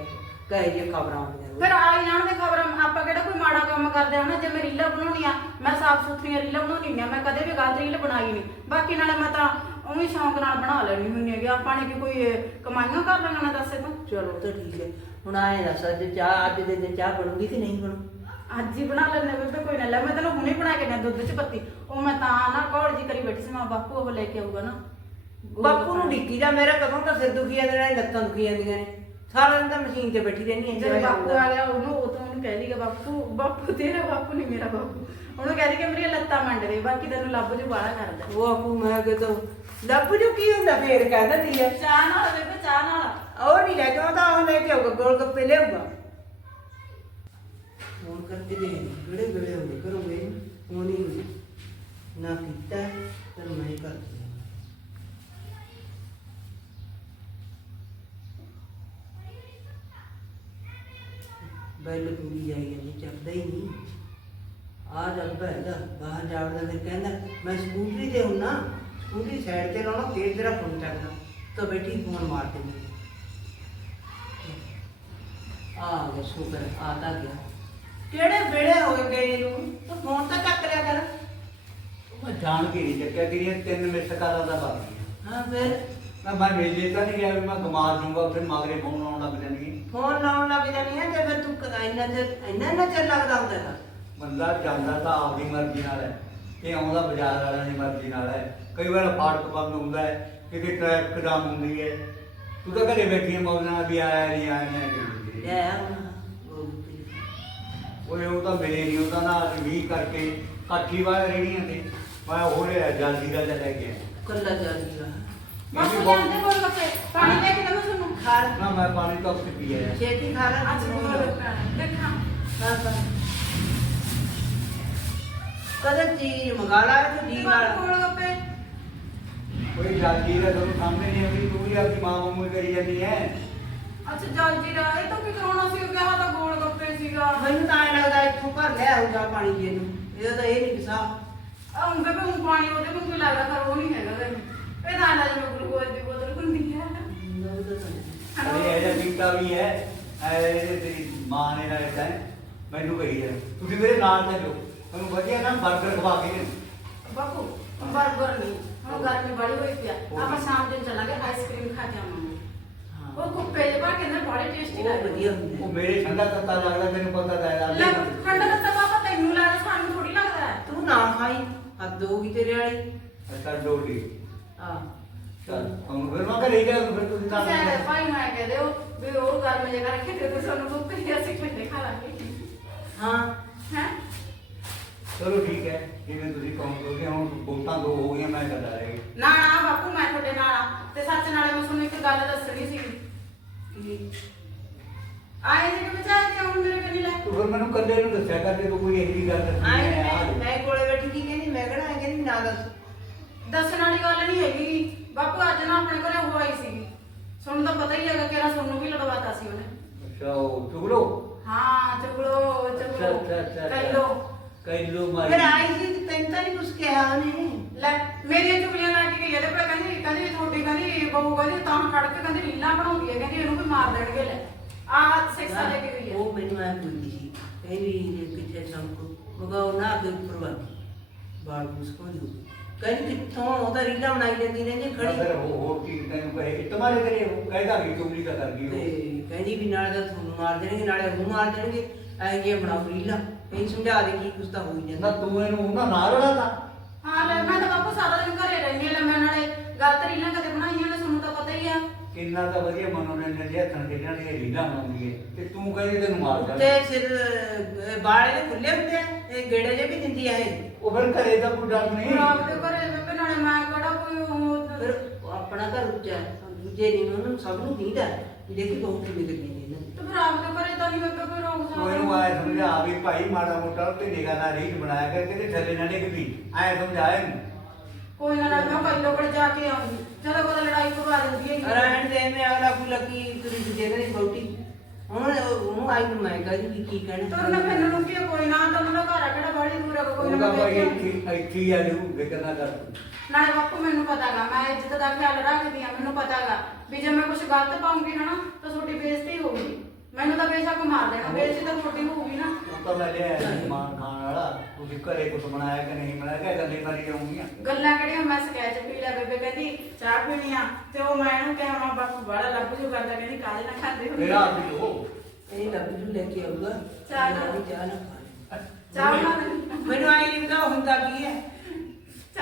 ਕਹੇ ਜੇ ਖਬਰਾਂ ਆਉਂਦੀਆਂ। ਫਿਰ ਆ ਹੀ ਜਾਣ ਦੇ ਖਬਰਾਂ ਆਪਾਂ ਕਿਹੜਾ ਕੋਈ ਮਾੜਾ ਕੰਮ ਕਰਦੇ ਹਾਂ ਨਾ? ਜੇ ਮੈਂ ਰੀਲਾਂ ਬਣਾਉਣੀ ਆ ਮੈਂ ਸਾਫ਼ ਸੁਥਰੀਆਂ ਰੀਲਾਂ ਬਣਾਉਣੀ ਆ ਮੈਂ ਕਦੇ ਵੀ ਗਲਤ ਰੀਲ ਬਣਾਈ ਨਹੀਂ। ਬਾਕੀ ਨਾਲੇ ਮੈਂ ਤਾਂ ਉਵੇਂ ਸ਼ੌਂਕ ਨਾਲ ਬਣਾ ਲੈਣੀ ਹੁੰਦੀ ਹੈਗੀ ਆਪਾਂ ਨੇ ਕੀ ਕੋਈ ਕਮਾਈਆਂ ਕਰ ਲੈਣਾ ਨਾ ਦੱਸੇ ਤੂੰ ਚਲੋ ਉਹ ਤਾਂ ਠੀਕ ਹੈ। ਹੁਣ ਆਏ ਦੱਸ ਅੱਜ ਚਾਹ ਅੱਜ ਦੇ ਦਿਨ ਚਾਹ ਬਣੂਗੀ ਕਿ ਨਹੀਂ ਬਣੂ? ਅੱਜ ਹੀ ਬਣਾ ਲੈਣੇ ਬੇਬੇ ਕੋਈ ਨਾ। ਲੈ ਮੈਂ ਤੈਨੂੰ ਹੁਣੇ ਬਣਾ ਕੇ ਨਾ ਦੁੱਧ ਚ ਪੱਤੀ। ਉਹ ਮੈਂ ਤਾਂ ਨਾ ਕੌੜ ਜੀ ਕਰੀ ਬੈਠੀ ਸੀ ਮੈਂ ਬਾਪੂ ਉਹ ਲੈ ਕੇ ਆਊਗਾ ਨਾ। ਬਾਪੂ ਨੂੰ ਡਿੱਕੀ ਦਾ ਮੇਰਾ ਕਦੋਂ ਤਾਂ ਸਿਰ ਦੁਖੀ ਜਾਂਦੇ ਨੇ ਲੱਤਾਂ ਦੁਖੀ ਜਾਂਦੀਆਂ ਨੇ। ਸਾਰਾ ਦਿਨ ਤਾਂ ਮਸ਼ੀਨ ਤੇ ਬੈਠੀ ਰਹਿੰਦੀ ਹੈ ਜਦੋਂ ਬਾਪੂ ਆ ਗਿਆ ਉਹਨੂੰ ਉਹ ਤਾਂ ਉਹਨੂੰ ਕਹਿ ਦੀਗਾ ਬਾਪੂ ਬਾਪੂ ਤੇਰਾ ਬਾਪੂ ਨਹੀਂ ਮੇਰਾ ਬਾਪੂ। ਉਹਨੂੰ ਕਹਿ ਦੀ ਕਿ ਮੇਰੀਆਂ ਲੱਤਾਂ ਮੰਡ ਦੇ ਬਾਕੀ ਤੈਨੂੰ ਲੱਭ ਜੂ ਬਾਹਲਾ ਕਰਦਾ। ਉਹ ਆਪੂ ਮੈਂ ਕਿ ਤੋ ਲੱਭ ਜੋ ਕੀ ਹੁੰਦਾ ਫੇਰ ਕਹਿ ਦਿੰਦੀ ਹੈ ਚਾਹ ਨਾਲ ਬੇਬੇ ਚਾਹ ਨਾਲ। ਉਹ ਨਹੀਂ ਲੈ ਕੇ ਆਉਂਦਾ ਉਹ ਲੈ ਕੇ ਆਊਗਾ ਗੋਲ ਗੱਪੇ ਲਿਆਊਗਾ। ਫੋਨ ਕਰਕੇ ਦੇ ਕਿਹੜੇ ਵੇਲੇ ਹੁੰਦੇ ਕਰੋਗੇ ਉਹ ਨਹੀਂ ਨਾ ਕੀਤਾ ਪਰ ਮੈਂ ਹੀ ਕਰ। ਬੈਲ ਪੂਰੀ ਜਾਈ ਜਾਂਦੀ ਚੱਲਦਾ ਹੀ ਨਹੀਂ। ਆ ਜਾਂਦਾ ਹੈਗਾ ਬਾਹਰ ਜਾਵੜਾ ਫਿਰ ਕਹਿੰਦਾ ਮੈਂ ਸਕੂਟਰੀ ਤੇ ਹੁੰਨਾ। ਸਕੂਟਰੀ ਸਾਈਡ ਤੇ ਲਾਉਣਾ ਫੇਰ ਤੇਰਾ ਫੋਨ ਚੱਕਦਾ। ਤਾਂ ਬੈਠੀ ਫੋਨ ਮਾਰ ਦਿੰਦੀ ਆ ਗਿਆ ਸ਼ੁਕਰ ਆ ਤਾਂ ਗਿਆ। ਕਿਹੜੇ ਵੇਲੇ ਹੋ ਗਏ ਨੂੰ ਤੂੰ ਫੋਨ ਤਾਂ ਚੱਕ ਲਿਆ ਕਰ। ਮੈਂ ਜਾਣ ਕੇ ਨਹੀਂ ਚੱਕਿਆ ਕਿ ਤਿੰਨ ਮਿਸ ਕਾਲਾਂ ਦਾ ਬਾਕੀ ਹੈ ਫਿਰ? ਮੈਂ ਮੈਂ ਮੇਲੇ ਤਾਂ ਨਹੀਂ ਗਿਆ ਵੀ ਮੈਂ ਕਮਾ ਦੂੰਗਾ ਫਿਰ ਮਗਰੇ ਫੋਨ ਆਉਣ ਲੱਗ ਜਾਣਗੇ। ਫੋਨ ਲਾਉਣ ਲੱਗ ਜਾਣੀ ਹੈ ਤੇ ਫਿਰ ਤੂੰ ਇੰਨਾ ਚਿਰ ਇੰਨਾ ਇੰਨਾ ਚਿਰ ਲੱਗਦਾ ਹੁੰਦਾ ਬੰਦਾ ਜਾਂਦਾ ਤਾਂ ਆਪਦੀ ਮਰਜ਼ੀ ਨਾਲ ਹੈ। ਇਹ ਆਉਂਦਾ ਬਾਜ਼ਾਰ ਵਾਲਿਆਂ ਦੀ ਮਰਜ਼ੀ ਨਾਲ ਹੈ। ਕਈ ਵਾਰ ਫਾਟਕ ਬੰਦ ਹੁੰਦਾ ਹੈ ਕਿਤੇ ਟ੍ਰੈਫਿਕ ਜਾਮ ਹੁੰਦੀ ਹੈ। ਤੂੰ ਤਾਂ ਘਰੇ ਬੈਠੀ ਹੈ ਮੌਜਾਂ ਵੀ ਆਇਆ ਨਹੀਂ ਆਇਆ ਨਹੀਂ ਲੈ ਆ ਉਹ ਓਏ ਉਹ ਤਾਂ ਮੇਰੇ ਨਹੀਂ ਉਹਦਾ ਨਾ ਵੀ ਕਰਕੇ ਕਾਠੀ ਵਾਲੇ ਰੇੜੀਆਂ ਤੇ ਮੈਂ ਉਹ ਲਿਆ ਜਲਦੀ ਦਾ ਲੈ ਕੇ ਕੱਲਾ ਜਾਂਦੀ ਆ। ਬਸ ਜਾਂਦੇ ਕੋਲ ਬੱਚੇ ਪਾਣੀ ਲੈ ਕੇ ਦਵਾਂ ਤੁਹਾਨੂੰ? ਖਾ ਲੈ। ਨਾ ਮੈਂ ਪਾਣੀ ਤਾਂ ਉੱਥੇ ਪੀਆ ਹੈ ਛੇਤੀ ਖਾ ਲੈ। ਅੱਜ ਕੋਲ ਦੇਖਾਂ। ਹਾਂ ਹਾਂ। ਕਦੇ ਚੀਜ਼ ਮੰਗਾ ਲਾ ਤੇ ਜੀ ਨਾਲ। ਕੋਲ ਗੱਪੇ ਕੋਈ ਜਲਦੀ ਦਾ ਤੁਹਾਨੂੰ ਸਾਹਮਣੇ ਨਹੀਂ ਆਉਂਦੀ ਤੂੰ ਵੀ ਆਪਣੀ ਮਾਂ ਵਾਂਗੂ ਹੀ ਕਰੀ ਜਾਂਦੀ ਹੈ। ਅੱਛਾ ਜਲ ਜੀਰਾ ਇਹ ਤਾਂ ਕੀ ਕਰਾਉਣਾ ਸੀ ਉਹ ਕਿਹਾ ਤਾਂ ਗੋਲ ਗੱਪੇ ਸੀਗਾ। ਮੈਨੂੰ ਤਾਂ ਐ ਲੱਗਦਾ ਇੱਥੋਂ ਭਰ ਲਿਆ ਹੋਊਗਾ ਪਾਣੀ ਜੀ ਨੂੰ। ਇਹਦਾ ਤਾਂ ਇਹ ਨਹੀਂ ਕਿਸਾ ਆਉਂ ਬੇਬੇ ਉਹ ਪਾਣੀ ਉਹਦੇ ਕੋਲ ਲੱਗਦਾ ਪਰ ਉਹ ਨਹੀਂ ਹੈਗਾ ਵੇ ਇਹ ਤਾਂ ਨਾ ਜਿਵੇਂ ਗਲੂਕੋਜ਼ ਦੀ ਬੋਤਲ ਹੁੰਦੀ ਹੈ। ਇਹ ਜਿਹਾ ਪੀਤਾ ਵੀ ਹੈ ਐ ਇਹਦੇ ਤੇਰੀ ਮਾਂ ਨੇ ਨਾਲ ਤਾਂ ਮੈਨੂੰ ਕਹੀ ਹੈ ਤੁਸੀਂ ਮੇਰੇ ਨਾਲ ਚੱਲੋ। ਤੁਹਾਨੂੰ ਵਧੀਆ ਨਾ 버ਗਰ ਖਵਾ ਕੇ ਲਿਆਊਂ। ਬਾਪੂ ਬਰਗਰ ਨਹੀਂ ਹੁਣ ਗਰਮੀ ਬੜੀ ਹੋਈ ਪਿਆ ਆਪਾਂ ਸ਼ਾਮ ਦਿਨ ਚੱਲਾਂਗੇ ਆਈਸਕ੍ਰੀਮ ਖਾ ਕੇ ਆਵਾਂਗੇ। ਉਹ ਕੁੱਪੇ ਦੇ ਬਾ ਕੇ ਨਾ ਬੜੇ ਟੇਸਟੀ ਉਹ ਲੱਗਦੇ। ਵਧੀਆ ਹੁੰਦਾ ਉਹ ਮੇਰੇ ਠੰਡਾ ਤੱਤਾ ਲੱਗਦਾ ਤੈਨੂੰ ਪਤਾ ਤਾਂ ਹੈ ਲੈ ਆਲੂ ਠੰਡਾ ਲੱਤਾ ਪਾਪਾ ਤੈਨੂੰ ਲੱਗਦਾ ਸਾਨੂੰ ਥੋੜੀ ਲੱਗਦਾ ਹੈ। ਤੂੰ ਨਾ ਖਾਈ ਹੱਦ ਹੋਊਗੀ ਤੇਰੇ ਵਾਲੀ। ਅੱਛਾ ਡੋਲੀ ਆ ਚੱਲ ਹੁਣ ਫਿਰ ਮੈਂ ਘਰੇ ਗਿਆ ਫਿਰ ਤੁਸੀਂ ਤਾਂ ਤੁਸੀਂ ਐਂ ਭਾਈ ਮੈਂ ਕਹਦੇ ਹੋ ਵੀ ਉਹ ਗਰਮ ਜਗ੍ਹਾ ਰੱਖੇ ਤੇ ਸਾਨੂੰ ਕੁੱਪੇ ਅਸੀਂ ਠੰਡੇ ਖਾ ਲਾਂਗੇ ਹਾਂ। ਹੈ? ਚਲੋ ਠੀਕ ਹੈ ਜਿਵੇਂ ਤੁਸੀਂ ਕਹੋਗੇ ਹੁਣ ਵੋਟਾਂ ਦੋ ਹੋ ਗਈਆਂ ਮੈਂ ਕਰਦਾ ਰਹੇਗੀ ਨਾ ਨਾ ਬਾਪੂ ਮੈਂ ਤੁਹਾਡੇ ਨਾਲ ਆ। ਤੇ ਸੱਚ ਨਾਲੇ ਮੈਂ ਤੁਹਾਨੂੰ ਇੱਕ ਗੱਲ ਦੱਸਣੀ ਸੀ ਆਏ ਨੇ ਕਿ ਬਚਾ ਕੇ ਹੁਣ ਮੇਰੇ ਕੰਨੀ ਲੈ ਤੂੰ ਫਿਰ ਮੈਨੂੰ ਕੱਲੇ ਨੂੰ ਦੱਸਿਆ ਕਰਦੇ ਤੂੰ ਕੋਈ ਇਹੀ ਗੱਲ ਆਏ ਹੈ ਮੈਂ ਮੈਂ ਕੋਲੇ ਬੈਠੀ ਕੀ ਕਹਿੰਦੀ ਮੈਂ ਕਿਹੜਾ ਐਂ ਕਹਿੰਦੀ ਨਾ ਦੱਸ। ਦੱਸਣ ਵਾਲੀ ਗੱਲ ਨਹੀਂ ਹੈਗੀ ਬਾਪੂ ਅੱਜ ਨਾ ਆਪਣੇ ਘਰੇ ਉਹ ਆਈ ਸੀਗੀ। ਤੁਹਾਨੂੰ ਤਾਂ ਪਤਾ ਹੀ ਹੈਗਾ ਕਿ ਰਾ ਤੁਹਾਨੂੰ ਵੀ ਲੜਵਾਤਾ ਸੀ ਉਹਨੇ। ਅੱਛਾ ਉਹ ਚੁਗਲੋ? ਹਾਂ ਚੁਗਲੋ ਅੱਛਾ ਚੁਗਲੋ ਅੱਛਾ ਅੱਛਾ। ਕੱਲੋ ਕੈਲੋ ਫਿਰ ਮਾਰੀ ਆਈ ਸੀ ਤੇ ਤੈਨੂੰ ਤਾਂ ਨਹੀਂ ਕੁਝ ਕਿਹਾ ਉਹਨੇ। ਲੈ ਮੇਰੀਆਂ ਚੁਗਲੀਆਂ ਲਾ ਕੇ ਗਈ ਇਹਦੇ ਪਰ ਕਹਿੰਦੀ ਕਹਿੰਦੀ ਤੁਹਾਡੀ ਕਹਿੰਦੀ ਬਹੂ ਕਹਿੰਦੀ ਤਾਂ ਖੜ ਕੇ ਕਹਿੰਦੀ ਰੀਲਾਂ ਬਣਾਉਂਦੀ ਹੈ ਕਹਿੰਦੀ ਇਹਨੂੰ ਵੀ ਮਾਰ ਦੇਣਗੇ ਲੈ। ਆਹ ਸਿੱਖਾ ਲੈ ਕੇ ਗਈ ਹੈ ਉਹ ਮੈਨੂੰ ਐ ਪੁੱਛਦੀ ਸੀ ਕਹਿੰਦੀ ਜੇ ਕਿੱਥੇ ਸੰਕੋ ਮਗਾਉ ਨਾ ਅੱਗੇ ਪ੍ਰਵਾਦੀ ਬਾਲ ਮੁਸਕੋ ਦਿਓ ਕਹਿੰਦੀ ਕਿੱਥੋਂ ਉਹ ਤਾਂ ਰੀਲਾਂ ਬਣਾਈ ਜਾਂਦੀ ਰਹਿੰਦੀ ਫਿਰ ਖੜੀ। ਉਹ ਹੋਰ ਕੀ ਤੈਨੂੰ ਕਹੇ ਇੱਟ ਮਾਰੇ ਤੇਰੇ ਉਹ। ਕਹਿਦਾ ਵੀ ਚੁਗਲੀ ਤਾਂ ਕਰ ਗਈ ਤੇ ਉਹ ਕਹਿੰਦੀ ਵੀ ਨਾਲੇ ਤਾਂ ਤੁਹਾਨੂੰ ਮਾਰ ਦੇਣਗੇ ਨਾਲੇ ਉਹ ਮਾਰ ਦੇਣਗੇ। ਐਂ ਜੇ ਬਣਾਓ ਰੀਲਾਂ। ਇਹ ਸਮਝਾ ਦੇ ਕੀ ਕੁਛ ਤਾਂ ਹੋ ਹੀ ਨਾ ਜਾਂਦਾ। ਤੂੰ ਇਹਨੂੰ ਉਹਨਾਂ ਨਾਲ ਰੜਾਤਾ ਹਾਂ ਲੈ ਮੈਂ ਤਾਂ ਬਾਪੂ ਸਾਰਾ ਦਿਨ ਘਰੇ ਰਹਿੰਦੀ ਹਾਂ ਲੈ ਮੈਂ ਨਾਲੇ ਗਲਤ ਰੀਲਾਂ ਕਦੇ ਬਣਾਈਆਂ ਨੇ ਤੁਹਾਨੂੰ ਤਾਂ ਪਤਾ ਹੀ ਆ। ਕਿੰਨਾ ਤਾਂ ਵਧੀਆ ਮਨੋਰੰਜਨ ਦੇ ਹੱਥਾਂ ਖੇਡਣ ਦੀਆਂ ਰੀਲਾਂ ਬਣਾਉਂਦੀ ਹੈ। ਤੇ ਤੂੰ ਕਹਿੰਦੀ ਤੈਨੂੰ ਮਾਰ ਤੇ ਜਾ ਸਿਰ ਵਾਲ ਇਹਦੇ ਖੁੱਲੇ ਹੁੰਦੇ ਆ ਇਹ ਗੇੜੇ ਜੇ ਵੀ ਦਿੰਦੀ ਆ ਇਹ। ਉਹ ਫਿਰ ਘਰੇ ਦਾ ਕੋਈ ਡਰ ਨਹੀਂ। ਰਾਤ ਦੇ ਘਰੇ ਬੇਬੇ ਨਾਲੇ ਮੈਂ ਕਿਹੜਾ ਕੋਈ ਉਹ ਫਿਰ ਆਪਣਾ ਘਰ ਉੱਚਾ ਹੈ ਦੂਜੇ ਨਹੀਂ ਉਹਨੂੰ ਸਭ ਨੂੰ ਦੀਦਾ ਦੇਖੀ ਬਹੁਤ ਕਿਵੇਂ ਲੱਗੀ ਨੇ ਇਹਨਾਂ ਨੂੰ। ਤੇ ਫਿਰ ਆਪ ਦੇ ਘਰੇ ਤਾਂ ਨਹੀਂ ਬੇਬੇ ਕੋਈ ਰੋਕ ਤੂੰ। ਇਹਨੂੰ ਆਏ ਸਮਝਾ ਵੀ ਭਾਈ ਮਾੜਾ ਮੋਟਾ ਤੇ ਨਿਗਾਹ ਨਾਲ ਰੀਝ ਬਣਾਇਆ ਕਰ ਕਿਤੇ ਥੱਲੇ ਨਾ ਡਿੱਗਦੀ ਐ ਸਮਝਾ ਇਹਨੂੰ। ਕੋਈ ਨਾ ਨਾ ਮੈਂ ਪਹਿਲੋਂ ਕੋਲ ਜਾ ਕੇ ਆਉਂਗੀ ਜਦੋਂ ਕੋਈ ਲੜਾਈ ਪਵਾ ਦਿੰਦੀ ਹੈ ਰਹਿਣ ਦੇ ਮੈਂ ਅਗਲਾ ਕੋਈ ਲੱਗੀ ਤੁਰੀ ਦੂਜੇ ਘਰੇ ਬੌਟੀ ਹੁਣ ਉਹਨੂੰ ਆਈ ਨੂੰ ਮੈਂ ਕਹਦੀ ਵੀ ਕੀ ਕਹਿਣਾ। ਤੁਰਨ ਫਿਰ ਨੂੰ ਕੀ ਕੋਈ ਨਾ ਤਾਂ ਉਹਨਾਂ ਦਾ ਘਰ ਆ ਕਿਹੜਾ ਬੜੀ ਦੂਰ ਕੋਈ ਉਹਦਾ ਭਾਈ ਇੱਥੇ ਆ ਜੂ ਕਰ। ਨਾਲੇ ਬਾਪੂ ਮੈਨੂੰ ਪਤਾਗਾ ਮੈਂ ਇੱਜ਼ਤ ਦਾ ਖਿਆਲ ਰੱਖਦੀ ਆ ਮੈਨੂੰ ਪਤਾਗਾ ਵੀ ਜੇ ਮੈਂ ਕੁਝ ਗਲਤ ਪਾਉਂਗੀ ਨਾ ਤਾਂ ਤੁਹਾਡੀ ਬੇਇੱਜ਼ਤੀ ਹੋਊਗੀ। ਮੈਨੂੰ ਤਾਂ ਬੇਸ਼ੱਕ ਮਾਰ ਦੇਣਾ ਬੇਇੱਜ਼ਤੀ ਤਾਂ ਤੁਹਾਡੀ ਹੋਊਗੀ ਨਾ। ਉਹ ਤਾਂ ਮੈਂ ਲਿਆ ਸਮਾਨ ਖਾਣ ਵਾਲਾ। ਤੁਸੀਂ ਘਰੇ ਕੁਝ ਬਣਾਇਆ ਕਿ ਨਹੀਂ ਬਣਾਇਆ? ਕਿ ਗੱਲੇ ਮਾਰੀ ਜਾਉਂਗੀਆਂ ਗੱਲਾਂ ਕਿਹੜੀਆਂ? ਮੈਂ ਸਕੈਚ ਪੀ ਲਿਆ ਬੇਬੇ ਕਹਿੰਦੀ ਚਾਹ ਪੀਣੀ ਆ। ਤੇ ਉਹ ਮੈਂ ਇਹਨੂੰ ਕਿਹਾ ਮੈਂ ਬਾਪੂ ਬੜਾ ਲੱਭ ਜੂ ਕਰਦਾ ਕਹਿੰਦੀ ਕਾਹਦੇ ਨਾਲ ਖਾਂਦੇ ਹੁੰਦੇ ਮੇਰਾ ਆਪ ਹੀ ਉਹ ਇਹ ਲੱਭ ਜੂ ਲੈ ਕੇ ਆਊਗਾ। ਚਾਹ ਨਾ- ਮੇਰਾ ਵੀ ਚਾਹ ਨਾ ਖਾ ਲੈ। ਚਾਹ ਬਣਾ ਦੇ। ਮੈਨੂੰ ਆਈ ਨਹੀਂ ਹੁੰਦਾ ਹੁੰਦਾ ਕੀ ਹੈ?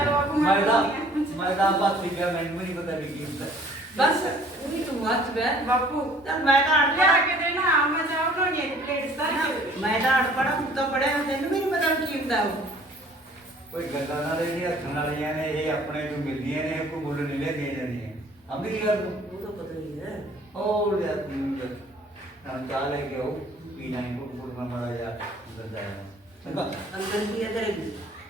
ਮੈਂ ਮੈਂ ਤਾਂ ਬਣਾਉਂਦੀ ਆ। ਮੈਂ ਤਾਂ ਬਾਤ ਸੀ ਗਿਆ ਮੈਨੂੰ ਵੀ ਨਹੀਂ ਪਤਾ ਵੀ ਕੀ ਹੁੰਦਾ। ਬਸ ਉਹੀ ਤੂੰ ਹੱਥ ਬੈ ਬਾਪੂ ਤਾਂ ਮੈਂ ਤਾਂ ਲਿਆ ਕੇ ਦੇਣਾ ਮੈਂ ਚਾਹ ਬਣਾਉਣੀ ਹੈ ਪਲੇਟ ਸਾਰੀ। ਮੈਂ ਤਾਂ ਅਨਪੜ੍ਹ ਤੂੰ ਤਾਂ ਪੜਿਆ ਤੈਨੂੰ ਵੀ ਨਹੀਂ ਪਤਾ ਕੀ ਹੁੰਦਾ ਉਹ। ਕੋਈ ਗੱਲਾਂ ਨਾਲ ਇਹ ਹੱਥਾਂ ਵਾਲੀਆਂ ਨੇ ਇਹ ਆਪਣੇ ਨੂੰ ਮਿਲਦੀਆਂ ਨੇ ਕੋਈ ਮੁੱਲ ਨਹੀਂ ਲੈ ਕੇ ਜਾਂਦੀਆਂ। ਅਮੀ ਦੀ ਗੱਲ ਤੂੰ? ਉਹ ਤਾਂ ਪਤਾ ਹੀ ਹੈ। ਉਹ ਲਿਆ ਤੂੰ ਜਦ ਤਾਂ ਚਾਹ ਲੈ ਕੇ ਆਓ। ਪੀਣਾ ਹੈ ਕੋਈ ਕੋਈ ਮਾੜਾ ਜਿਹਾ ਗੰਦਾ ਹੈ ਚੰਗਾ। ਅੰਦਰ ਕੀ ਹੈ ਤੇਰੇ